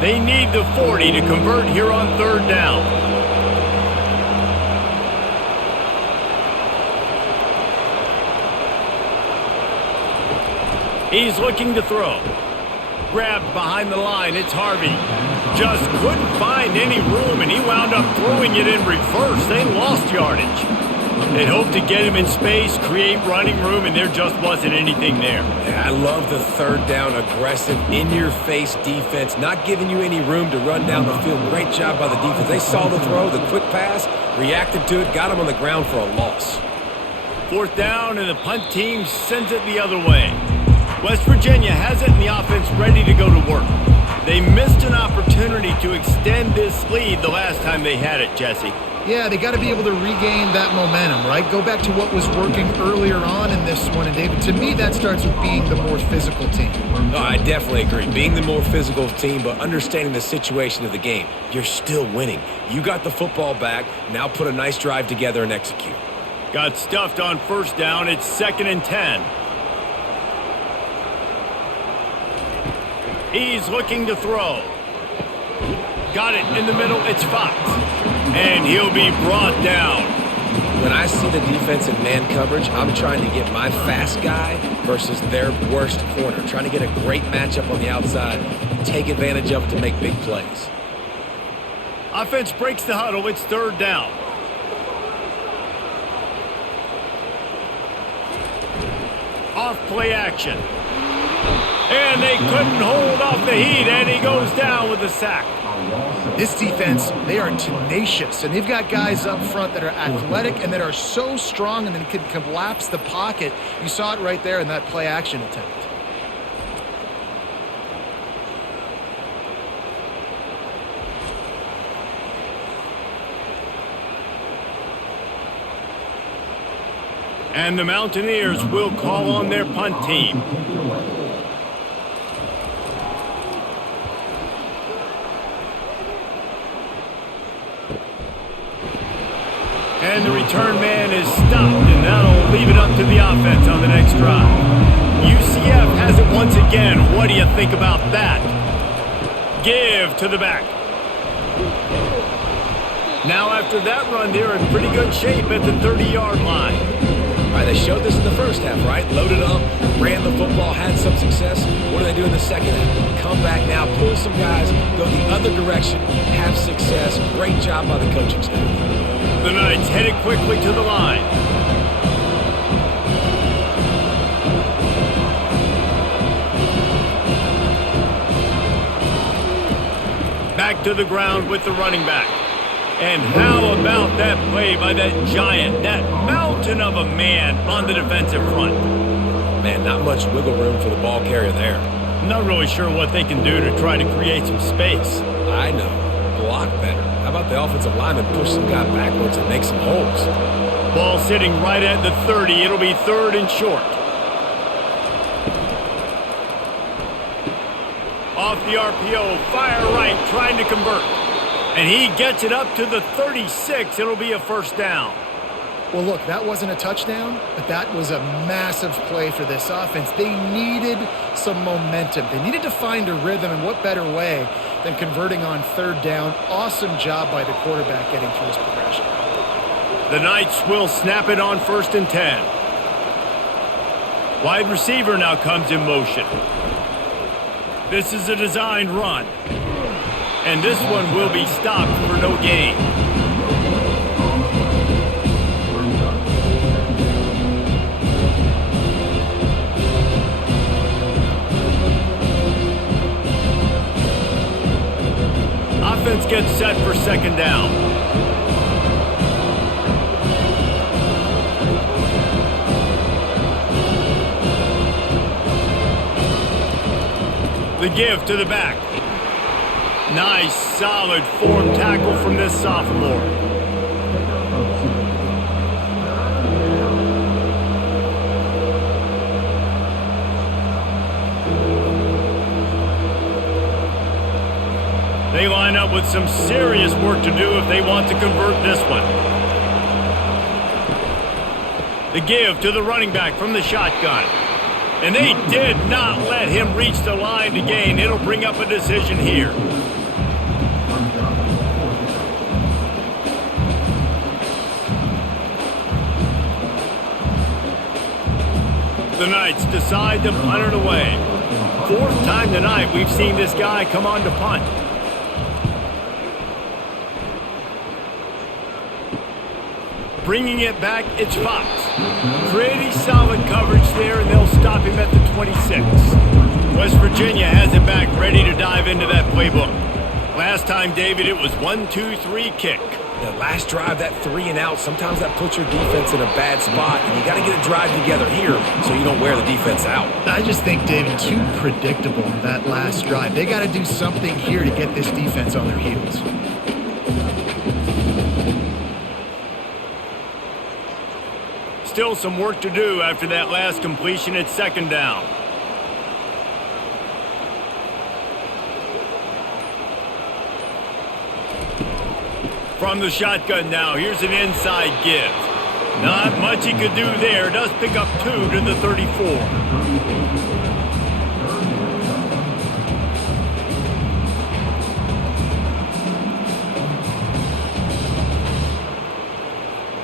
They need the 40 to convert here on 3rd down. He's looking to throw. Grabbed behind the line. It's Harvey. Just couldn't find any room, and he wound up throwing it in reverse. They lost yardage. They'd hoped to get him in space, create running room, and there just wasn't anything there. Yeah, I love the 3rd down aggressive, in-your-face defense, not giving you any room to run down the field. Great job by the defense. They saw the throw, the quick pass, reacted to it, got him on the ground for a loss. 4th down, and the punt team sends it the other way. West Virginia has it, and the offense ready to go to work. They missed an opportunity to extend this lead the last time they had it, Jesse. Yeah, they got to be able to regain that momentum, right? Go back to what was working earlier on in this one. And, David, to me, that starts with being the more physical team. No, I definitely agree. Being the more physical team, but understanding the situation of the game. You're still winning. You got the football back. Now put a nice drive together and execute. Got stuffed on 1st down. It's 2nd and 10. He's looking to throw. Got it in the middle. It's Fox. And he'll be brought down. When I see the defense in man coverage, I'm trying to get my fast guy versus their worst corner. Trying to get a great matchup on the outside. Take advantage of it to make big plays. Offense breaks the huddle. It's 3rd down. Off play action. And they couldn't hold off the heat, and he goes down with a sack. This defense, they are tenacious, and they've got guys up front that are athletic and that are so strong and then can collapse the pocket. You saw it right there in that play action attempt. And the Mountaineers will call on their punt team. And the return man is stopped, and that'll leave it up to the offense on the next drive. UCF has it once again. What do you think about that? Give to the back. Now after that run, they're in pretty good shape at the 30-yard line. All right, they showed this in the first half, right? Loaded up, ran the football, had some success. What do they do in the second half? Come back now, pull some guys, go the other direction, have success. Great job by the coaching staff. The Knights headed quickly to the line. Back to the ground with the running back. And how about that play by that giant, that mountain of a man on the defensive front? Man, not much wiggle room for the ball carrier there. Not really sure what they can do to try to create some space. I know. Block better. How about the offensive lineman push some guy backwards and make some holes? Ball sitting right at the 30. It'll be 3rd and short. Off the RPO, fire right, trying to convert. And he gets it up to the 36. It'll be a first down. Well, look, that wasn't a touchdown, but that was a massive play for this offense. They needed some momentum. They needed to find a rhythm, and what better way than converting on 3rd down. Awesome job by the quarterback getting through his progression. The Knights will snap it on 1st and 10. Wide receiver now comes in motion. This is a designed run. And this one will be stopped for no gain. Offense gets set for 2nd down. The give to the back. Nice, solid form tackle from this sophomore. They line up with some serious work to do if they want to convert this one. The give to the running back from the shotgun. And they did not let him reach the line to gain. It'll bring up a decision here. The Knights decide to punt it away. 4th time tonight we've seen this guy come on to punt. Bringing it back, it's Fox. Pretty solid coverage there, and they'll stop him at the 26. West Virginia has it back, ready to dive into that playbook. Last time, David, it was 1-2-3 kick. The last drive, that 3 and out, sometimes that puts your defense in a bad spot, and you got to get a drive together here so you don't wear the defense out. I just think, David, too predictable that last drive. They got to do something here to get this defense on their heels. Still some work to do after that last completion at 2nd down. From the shotgun now, here's an inside give. Not much he could do there. Does pick up 2 to the 34.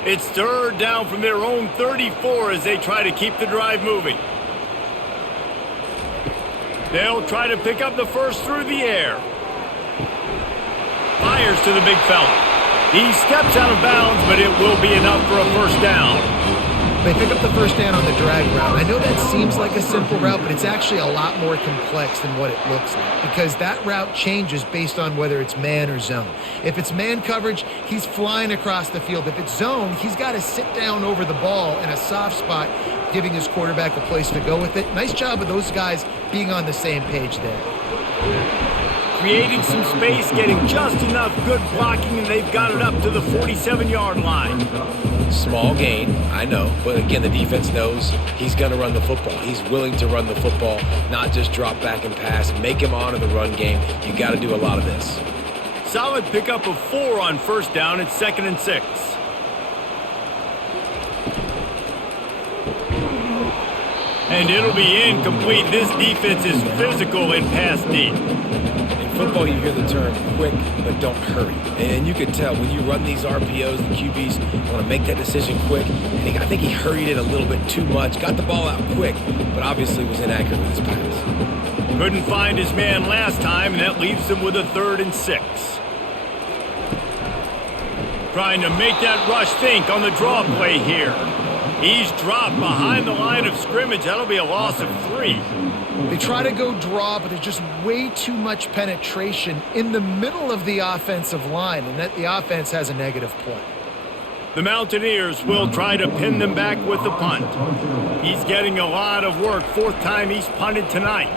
It's 3rd down from their own 34 as they try to keep the drive moving. They'll try to pick up the first through the air. Fires to the big fella. He steps out of bounds, but it will be enough for a first down. They pick up the first down on the drag route. I know that seems like a simple route, but it's actually a lot more complex than what it looks like because that route changes based on whether it's man or zone. If it's man coverage, he's flying across the field. If it's zone, he's got to sit down over the ball in a soft spot, giving his quarterback a place to go with it. Nice job of those guys being on the same page there. Creating some space, getting just enough good blocking, and they've got it up to the 47-yard line. Small gain, I know. But again, the defense knows he's going to run the football. He's willing to run the football, not just drop back and pass. Make him honor the run game. You got to do a lot of this. Solid pickup of 4 on first down. It's 2nd and 6. And it'll be incomplete. This defense is physical and pass deep. In football, you hear the term quick, but don't hurry. And you can tell when you run these RPOs, the QBs want to make that decision quick. I think he hurried it a little bit too much. Got the ball out quick, but obviously was inaccurate with his pass. Couldn't find his man last time, and that leaves him with a 3rd and 6. Trying to make that rush think on the draw play here. He's dropped behind the line of scrimmage. That'll be a loss of 3. They try to go draw, but there's just way too much penetration in the middle of the offensive line, and that the offense has a negative play. The Mountaineers will try to pin them back with the punt. He's getting a lot of work. 4th time he's punted tonight.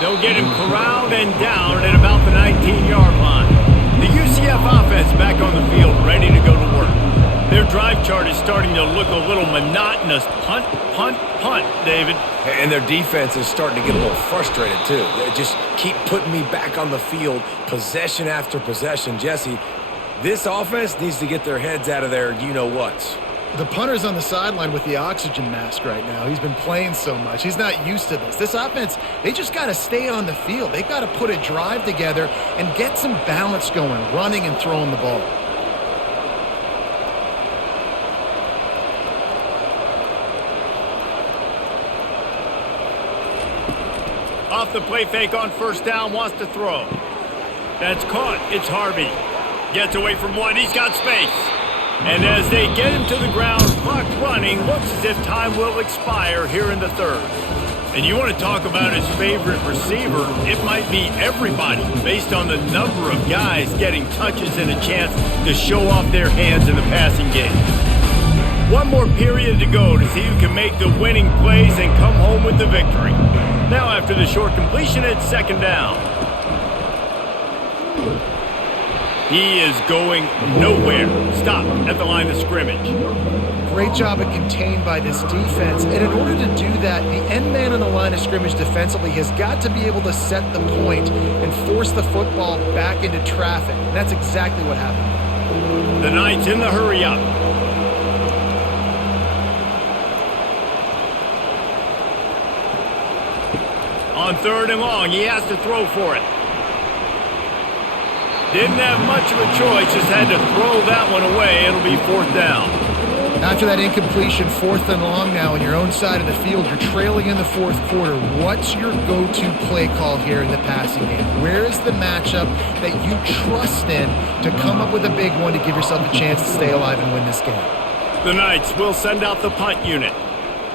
They'll get him corralled and down at about the 19-yard line. The UCF offense back on the field, ready to go to work. Their drive chart is starting to look a little monotonous. Punt, punt, punt, David. And their defense is starting to get a little frustrated, too. They just keep putting me back on the field, possession after possession. Jesse, this offense needs to get their heads out of their you-know-whats. The punter's on the sideline with the oxygen mask right now. He's been playing so much. He's not used to this. This offense, they just got to stay on the field. They've got to put a drive together and get some balance going, running and throwing the ball. Off the play fake on first down, wants to throw. That's caught. It's Harvey. Gets away from one. He's got space. And as they get him to the ground, clock running, looks as if time will expire here in the 3rd. And you want to talk about his favorite receiver, it might be everybody based on the number of guys getting touches and a chance to show off their hands in the passing game. One more period to go to see who can make the winning plays and come home with the victory. Now after the short completion, it's 2nd down. He is going nowhere. Stop at the line of scrimmage. Great job of contained by this defense. And in order to do that, the end man on the line of scrimmage defensively has got to be able to set the point and force the football back into traffic. And that's exactly what happened. The Knights in the hurry up. On 3rd and long, he has to throw for it. Didn't have much of a choice, just had to throw that one away. It'll be 4th down. After that incompletion, 4th and long now on your own side of the field, you're trailing in the 4th quarter. What's your go-to play call here in the passing game? Where is the matchup that you trust in to come up with a big one to give yourself a chance to stay alive and win this game? The Knights will send out the punt unit.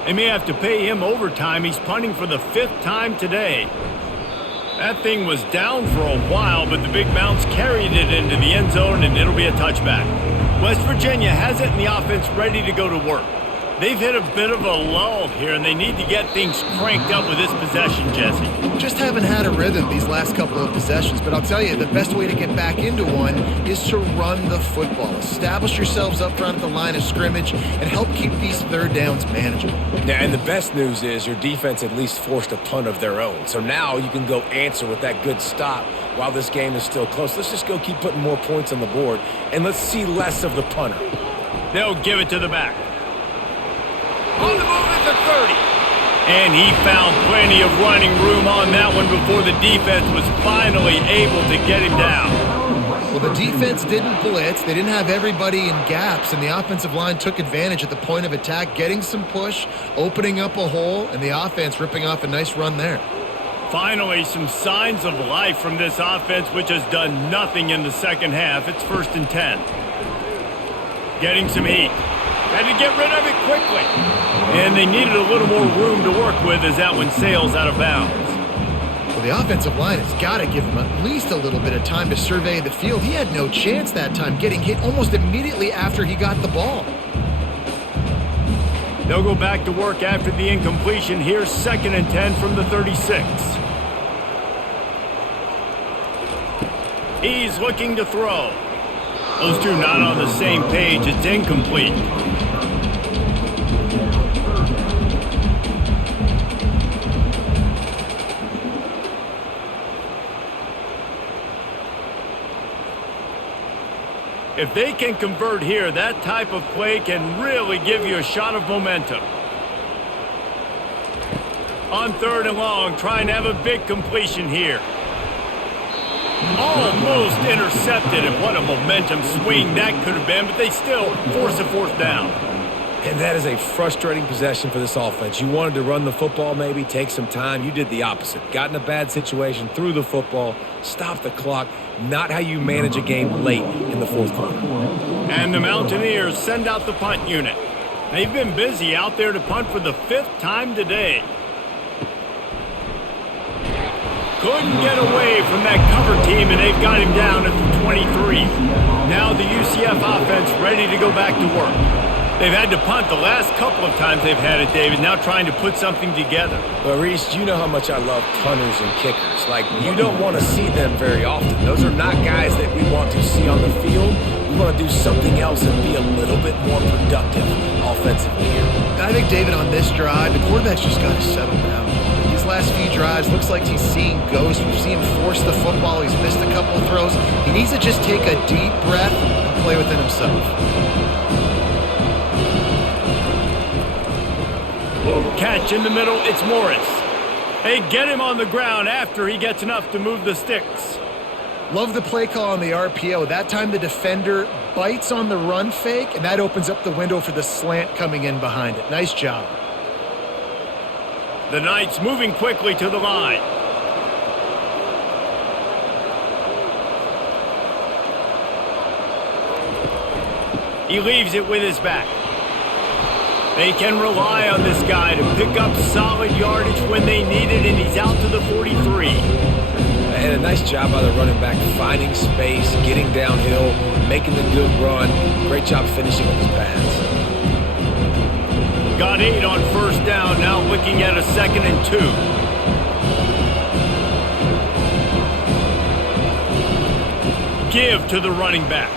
They may have to pay him overtime. He's punting for the 5th time today. That thing was down for a while, but the Big Mounts carried it into the end zone, and it'll be a touchback. West Virginia has it in the offense ready to go to work. They've hit a bit of a lull here, and they need to get things cranked up with this possession, Jesse. Just haven't had a rhythm these last couple of possessions, but I'll tell you, the best way to get back into one is to run the football. Establish yourselves up front at the line of scrimmage and help keep these 3rd downs manageable. Yeah, and the best news is your defense at least forced a punt of their own. So now you can go answer with that good stop while this game is still close. Let's just go keep putting more points on the board, and let's see less of the punter. They'll give it to the back. On the move at the 30. And he found plenty of running room on that one before the defense was finally able to get him down. Well, the defense didn't blitz. They didn't have everybody in gaps, and the offensive line took advantage at the point of attack, getting some push, opening up a hole, and the offense ripping off a nice run there. Finally, some signs of life from this offense, which has done nothing in the 2nd half. It's 1st and 10. Getting some heat. Had to get rid of it quickly. And they needed a little more room to work with as that one sails out of bounds. Well, the offensive line has got to give him at least a little bit of time to survey the field. He had no chance that time, getting hit almost immediately after he got the ball. They'll go back to work after the incompletion. Here's 2nd and 10 from the 36. He's looking to throw. Those two not on the same page. It's incomplete. If they can convert here, that type of play can really give you a shot of momentum. On 3rd and long, trying to have a big completion here. Almost intercepted, and what a momentum swing that could have been, but they still force a 4th down. And that is a frustrating possession for this offense. You wanted to run the football, maybe take some time. You did the opposite. Got in a bad situation, threw the football, stopped the clock. Not how you manage a game late in the 4th quarter. And the Mountaineers send out the punt unit. They've been busy out there to punt for the 5th time today. Couldn't get away from that cover team, and they've got him down at the 23. Now the UCF offense ready to go back to work. They've had to punt the last couple of times they've had it, David, now trying to put something together. But, Reese, you know how much I love punters and kickers. Like, you don't want to see them very often. Those are not guys that we want to see on the field. We want to do something else and be a little bit more productive offensively here. I think, David, on this drive, the quarterback's just got to settle down. These last few drives, looks like he's seeing ghosts. We've seen him force the football. He's missed a couple of throws. He needs to just take a deep breath and play within himself. Catch in the middle, it's Morris. They get him on the ground after he gets enough to move the sticks. Love the play call on the RPO. That time the defender bites on the run fake, and that opens up the window for the slant coming in behind it. Nice job. The Knights moving quickly to the line. He leaves it with his back. They can rely on this guy to pick up solid yardage when they need it, and he's out to the 43. And a nice job by the running back, finding space, getting downhill, making the good run. Great job finishing with his pads. Got 8 on 1st down, now looking at a 2nd and 2. Give to the running back.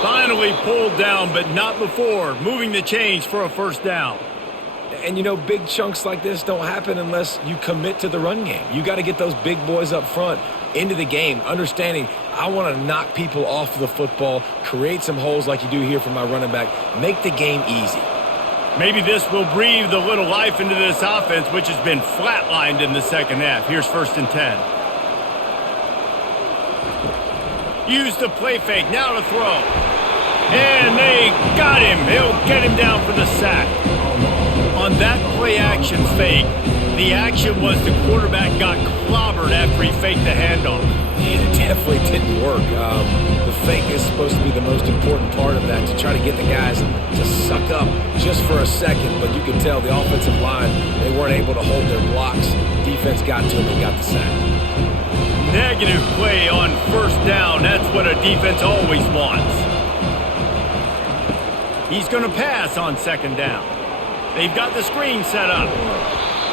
Finally pulled down, but not before moving the chains for a 1st down. And, you know, big chunks like this don't happen unless you commit to the run game. You got to get those big boys up front into the game, understanding I want to knock people off the football, create some holes like you do here for my running back, make the game easy. Maybe this will breathe a little life into this offense, which has been flatlined in the 2nd half. Here's 1st and 10. Use the play fake, now to throw. And they got him. He'll get him down for the sack. On that play action fake, the action was the quarterback got clobbered after he faked the handoff. It definitely didn't work. The fake is supposed to be the most important part of that, to try to get the guys to suck up just for a second. But you can tell the offensive line, they weren't able to hold their blocks. Defense got to them and got the sack. Negative play on 1st down. That's what a defense always wants. He's going to pass on 2nd down. They've got the screen set up.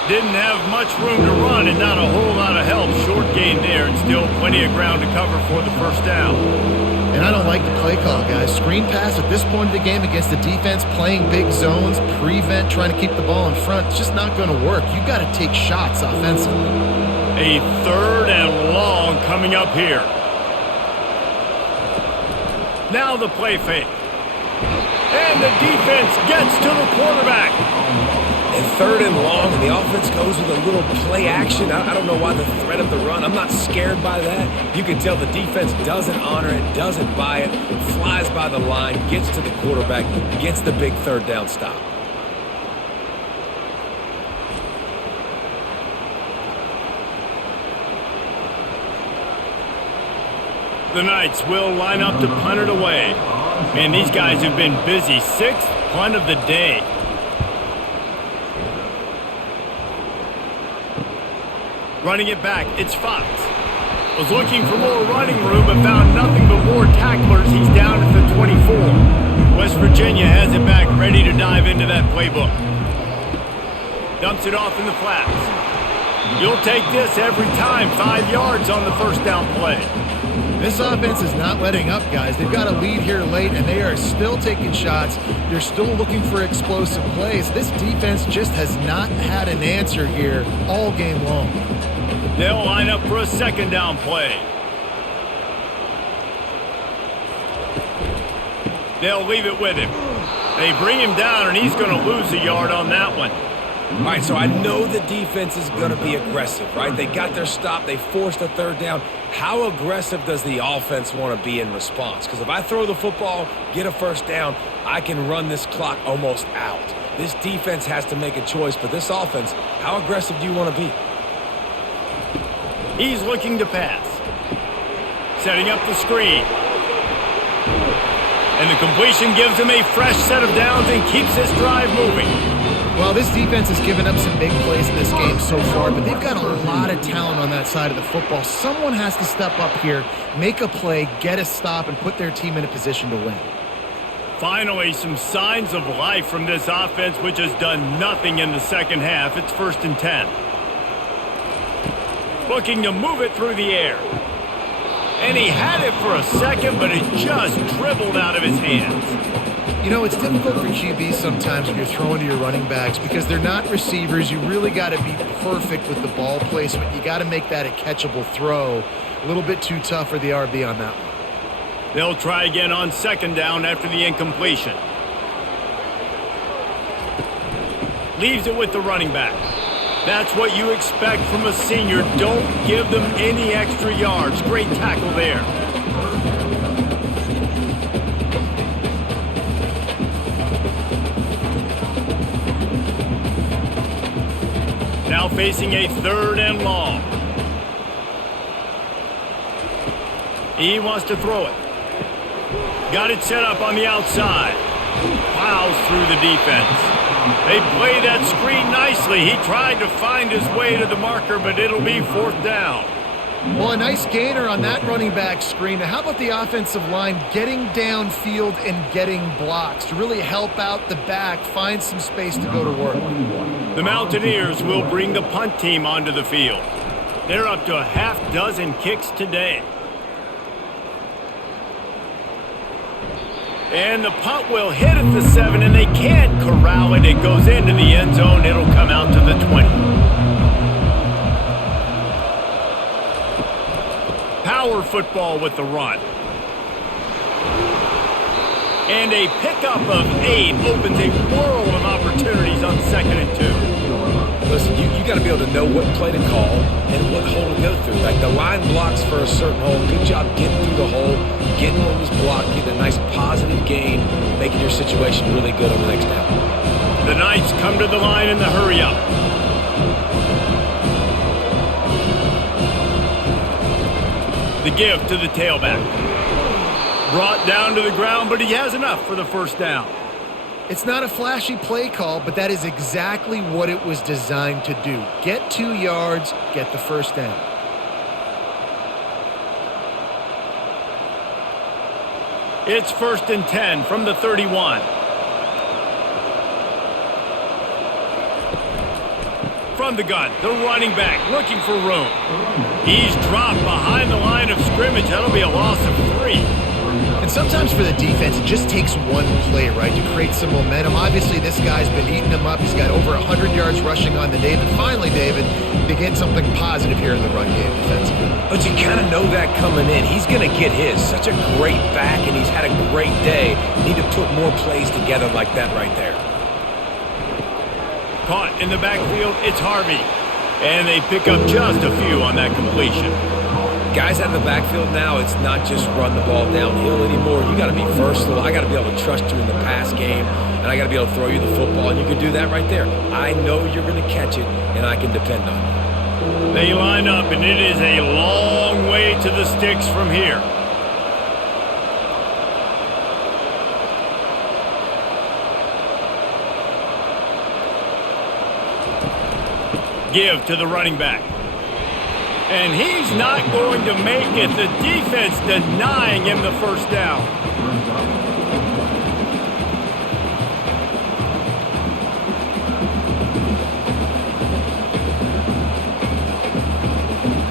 Didn't have much room to run and not a whole lot of help. Short gain there and still plenty of ground to cover for the 1st down. And I don't like the play call, guys. Screen pass at this point of the game against the defense, playing big zones, prevent, trying to keep the ball in front. It's just not going to work. You've got to take shots offensively. A 3rd and long coming up here. Now the play fake. And the defense gets to the quarterback. And 3rd and long, and the offense goes with a little play action. I don't know why the threat of the run. I'm not scared by that. You can tell the defense doesn't honor it, doesn't buy it, flies by the line, gets to the quarterback, gets the big 3rd down stop. The Knights will line up to punt it away. Man, these guys have been busy. 6th punt of the day. Running it back, it's Fox. Was looking for more running room, but found nothing but more tacklers. He's down at the 24. West Virginia has it back, ready to dive into that playbook. Dumps it off in the flats. You'll take this every time. 5 yards on the 1st down play. This offense is not letting up, guys. They've got a lead here late, and they are still taking shots. They're still looking for explosive plays. This defense just has not had an answer here all game long. They'll line up for a second down play. They'll leave it with him. They bring him down, and he's going to lose a yard on that one. All right, so I know the defense is going to be aggressive, right? They got their stop. They forced a third down. How aggressive does the offense want to be in response? Because if I throw the football, get a first down, I can run this clock almost out. This defense has to make a choice, but this offense, how aggressive do you want to be? He's looking to pass. Setting up the screen. And the completion gives him a fresh set of downs and keeps this drive moving. Well, this defense has given up some big plays in this game so far, but they've got a lot of talent on that side of the football. Someone has to step up here, make a play, get a stop, and put their team in a position to win. Finally, some signs of life from this offense, which has done nothing in the second half. It's 1st and 10. Looking to move it through the air. And he had it for a second, but it just dribbled out of his hands. You know, it's difficult for QBs sometimes when you're throwing to your running backs because they're not receivers. You really got to be perfect with the ball placement. You got to make that a catchable throw. A little bit too tough for the RB on that one. They'll try again on second down after the incompletion. Leaves it with the running back. That's what you expect from a senior. Don't give them any extra yards. Great tackle there. Now facing a 3rd and long. He wants to throw it. Got it set up on the outside. Plows through the defense. They play that screen nicely. He tried to find his way to the marker, but it'll be 4th down. Well, a nice gainer on that running back screen. Now, how about the offensive line getting downfield and getting blocks to really help out the back, find some space to go to work? The Mountaineers will bring the punt team onto the field. They're up to a half dozen kicks today. And the punt will hit at the 7, and they can't corral it. It goes into the end zone. It'll come out to the 20. Power football with the run. And a pickup of 8 opens a world of opportunities on 2nd and 2. Listen, you got to be able to know what play to call and what hole to go through. Like the line blocks for a certain hole. Good job getting through the hole, getting what was blocked, getting a nice positive gain, making your situation really good on the next down. The Knights come to the line in the hurry up. The give to the tailback. Brought down to the ground, but he has enough for the 1st down. It's not a flashy play call, but that is exactly what it was designed to do. Get 2 yards, get the 1st down. It's 1st and 10 from the 31. From the gun, the running back looking for room. He's dropped behind the line of scrimmage. That'll be a loss of 3. And sometimes for the defense, it just takes one play, right, to create some momentum. Obviously, this guy's been eating them up. He's got over 100 yards rushing on the day. But finally, David, they get something positive here in the run game defensively. But you kind of know that coming in. He's going to get his. Such a great back, and he's had a great day. Need to put more plays together like that right there. Caught in the backfield, it's Harvey. And they pick up just a few on that completion. Guys out of the backfield now, it's not just run the ball downhill anymore. You got to be versatile. I got to be able to trust you in the pass game, and I got to be able to throw you the football, and you can do that right there. I know you're going to catch it, and I can depend on it. They line up, and it is a long way to the sticks from here. Give to the running back. And he's not going to make it. The defense denying him the 1st down.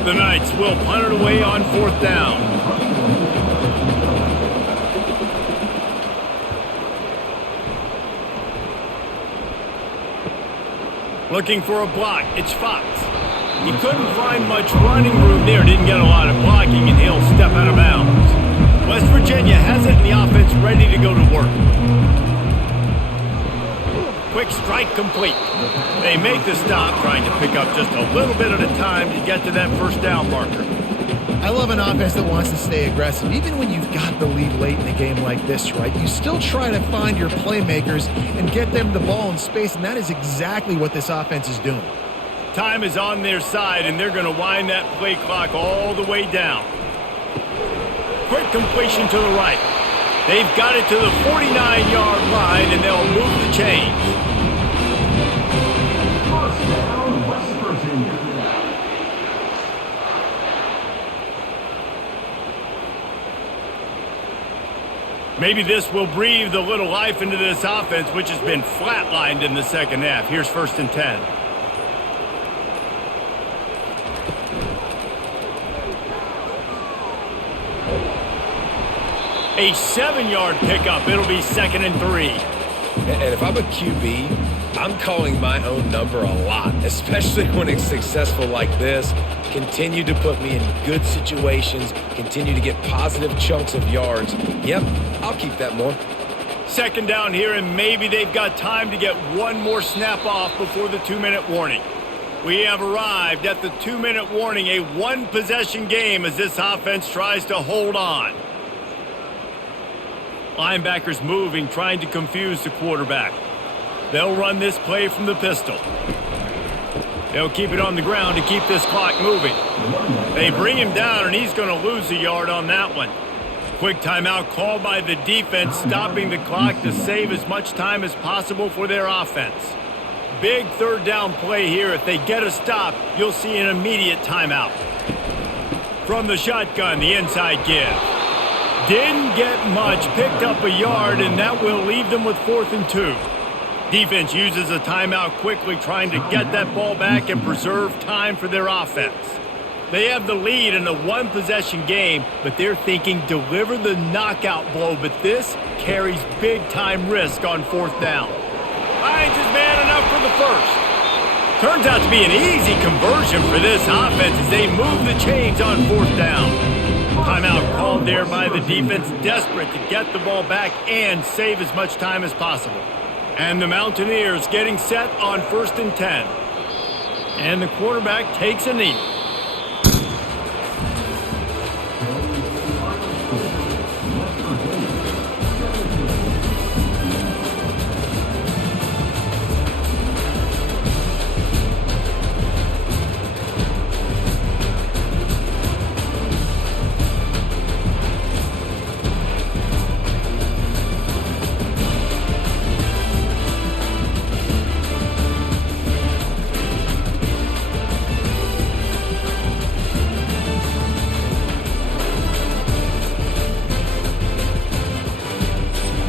The Knights will punt it away on 4th down. Looking for a block. It's Fox. He couldn't find much running room there. Didn't get a lot of blocking, and he'll step out of bounds. West Virginia has it in the offense ready to go to work. Quick strike complete. They make the stop, trying to pick up just a little bit at a time to get to that first down marker. I love an offense that wants to stay aggressive. Even when you've got the lead late in a game like this, right? You still try to find your playmakers and get them the ball in space, and that is exactly what this offense is doing. Time is on their side, and they're going to wind that play clock all the way down. Quick completion to the right. They've got it to the 49-yard line, and they'll move the chains. First down, West Virginia. Maybe this will breathe a little life into this offense, which has been flatlined in the second half. Here's 1st and 10. A 7-yard pickup. It'll be 2nd and 3. And if I'm a QB, I'm calling my own number a lot, especially when it's successful like this. Continue to put me in good situations, continue to get positive chunks of yards. Yep, I'll keep that more. 2nd down here, and maybe they've got time to get one more snap off before the 2-minute warning. We have arrived at the 2-minute warning, a one-possession game as this offense tries to hold on. Linebackers moving, trying to confuse the quarterback. They'll run this play from the pistol. They'll keep it on the ground to keep this clock moving. They bring him down, and he's going to lose a yard on that one. Quick timeout called by the defense, stopping the clock to save as much time as possible for their offense. Big 3rd down play here. If they get a stop, you'll see an immediate timeout. From the shotgun, the inside give. Didn't get much, picked up a yard, and that will leave them with 4th and 2. Defense uses a timeout quickly, trying to get that ball back and preserve time for their offense. They have the lead in a one-possession game, but they're thinking deliver the knockout blow, but this carries big-time risk on 4th down. Finds his man enough for the first. Turns out to be an easy conversion for this offense as they move the chains on 4th down. Timeout called there by the defense, desperate to get the ball back and save as much time as possible. And the Mountaineers getting set on 1st and 10. And the quarterback takes a knee.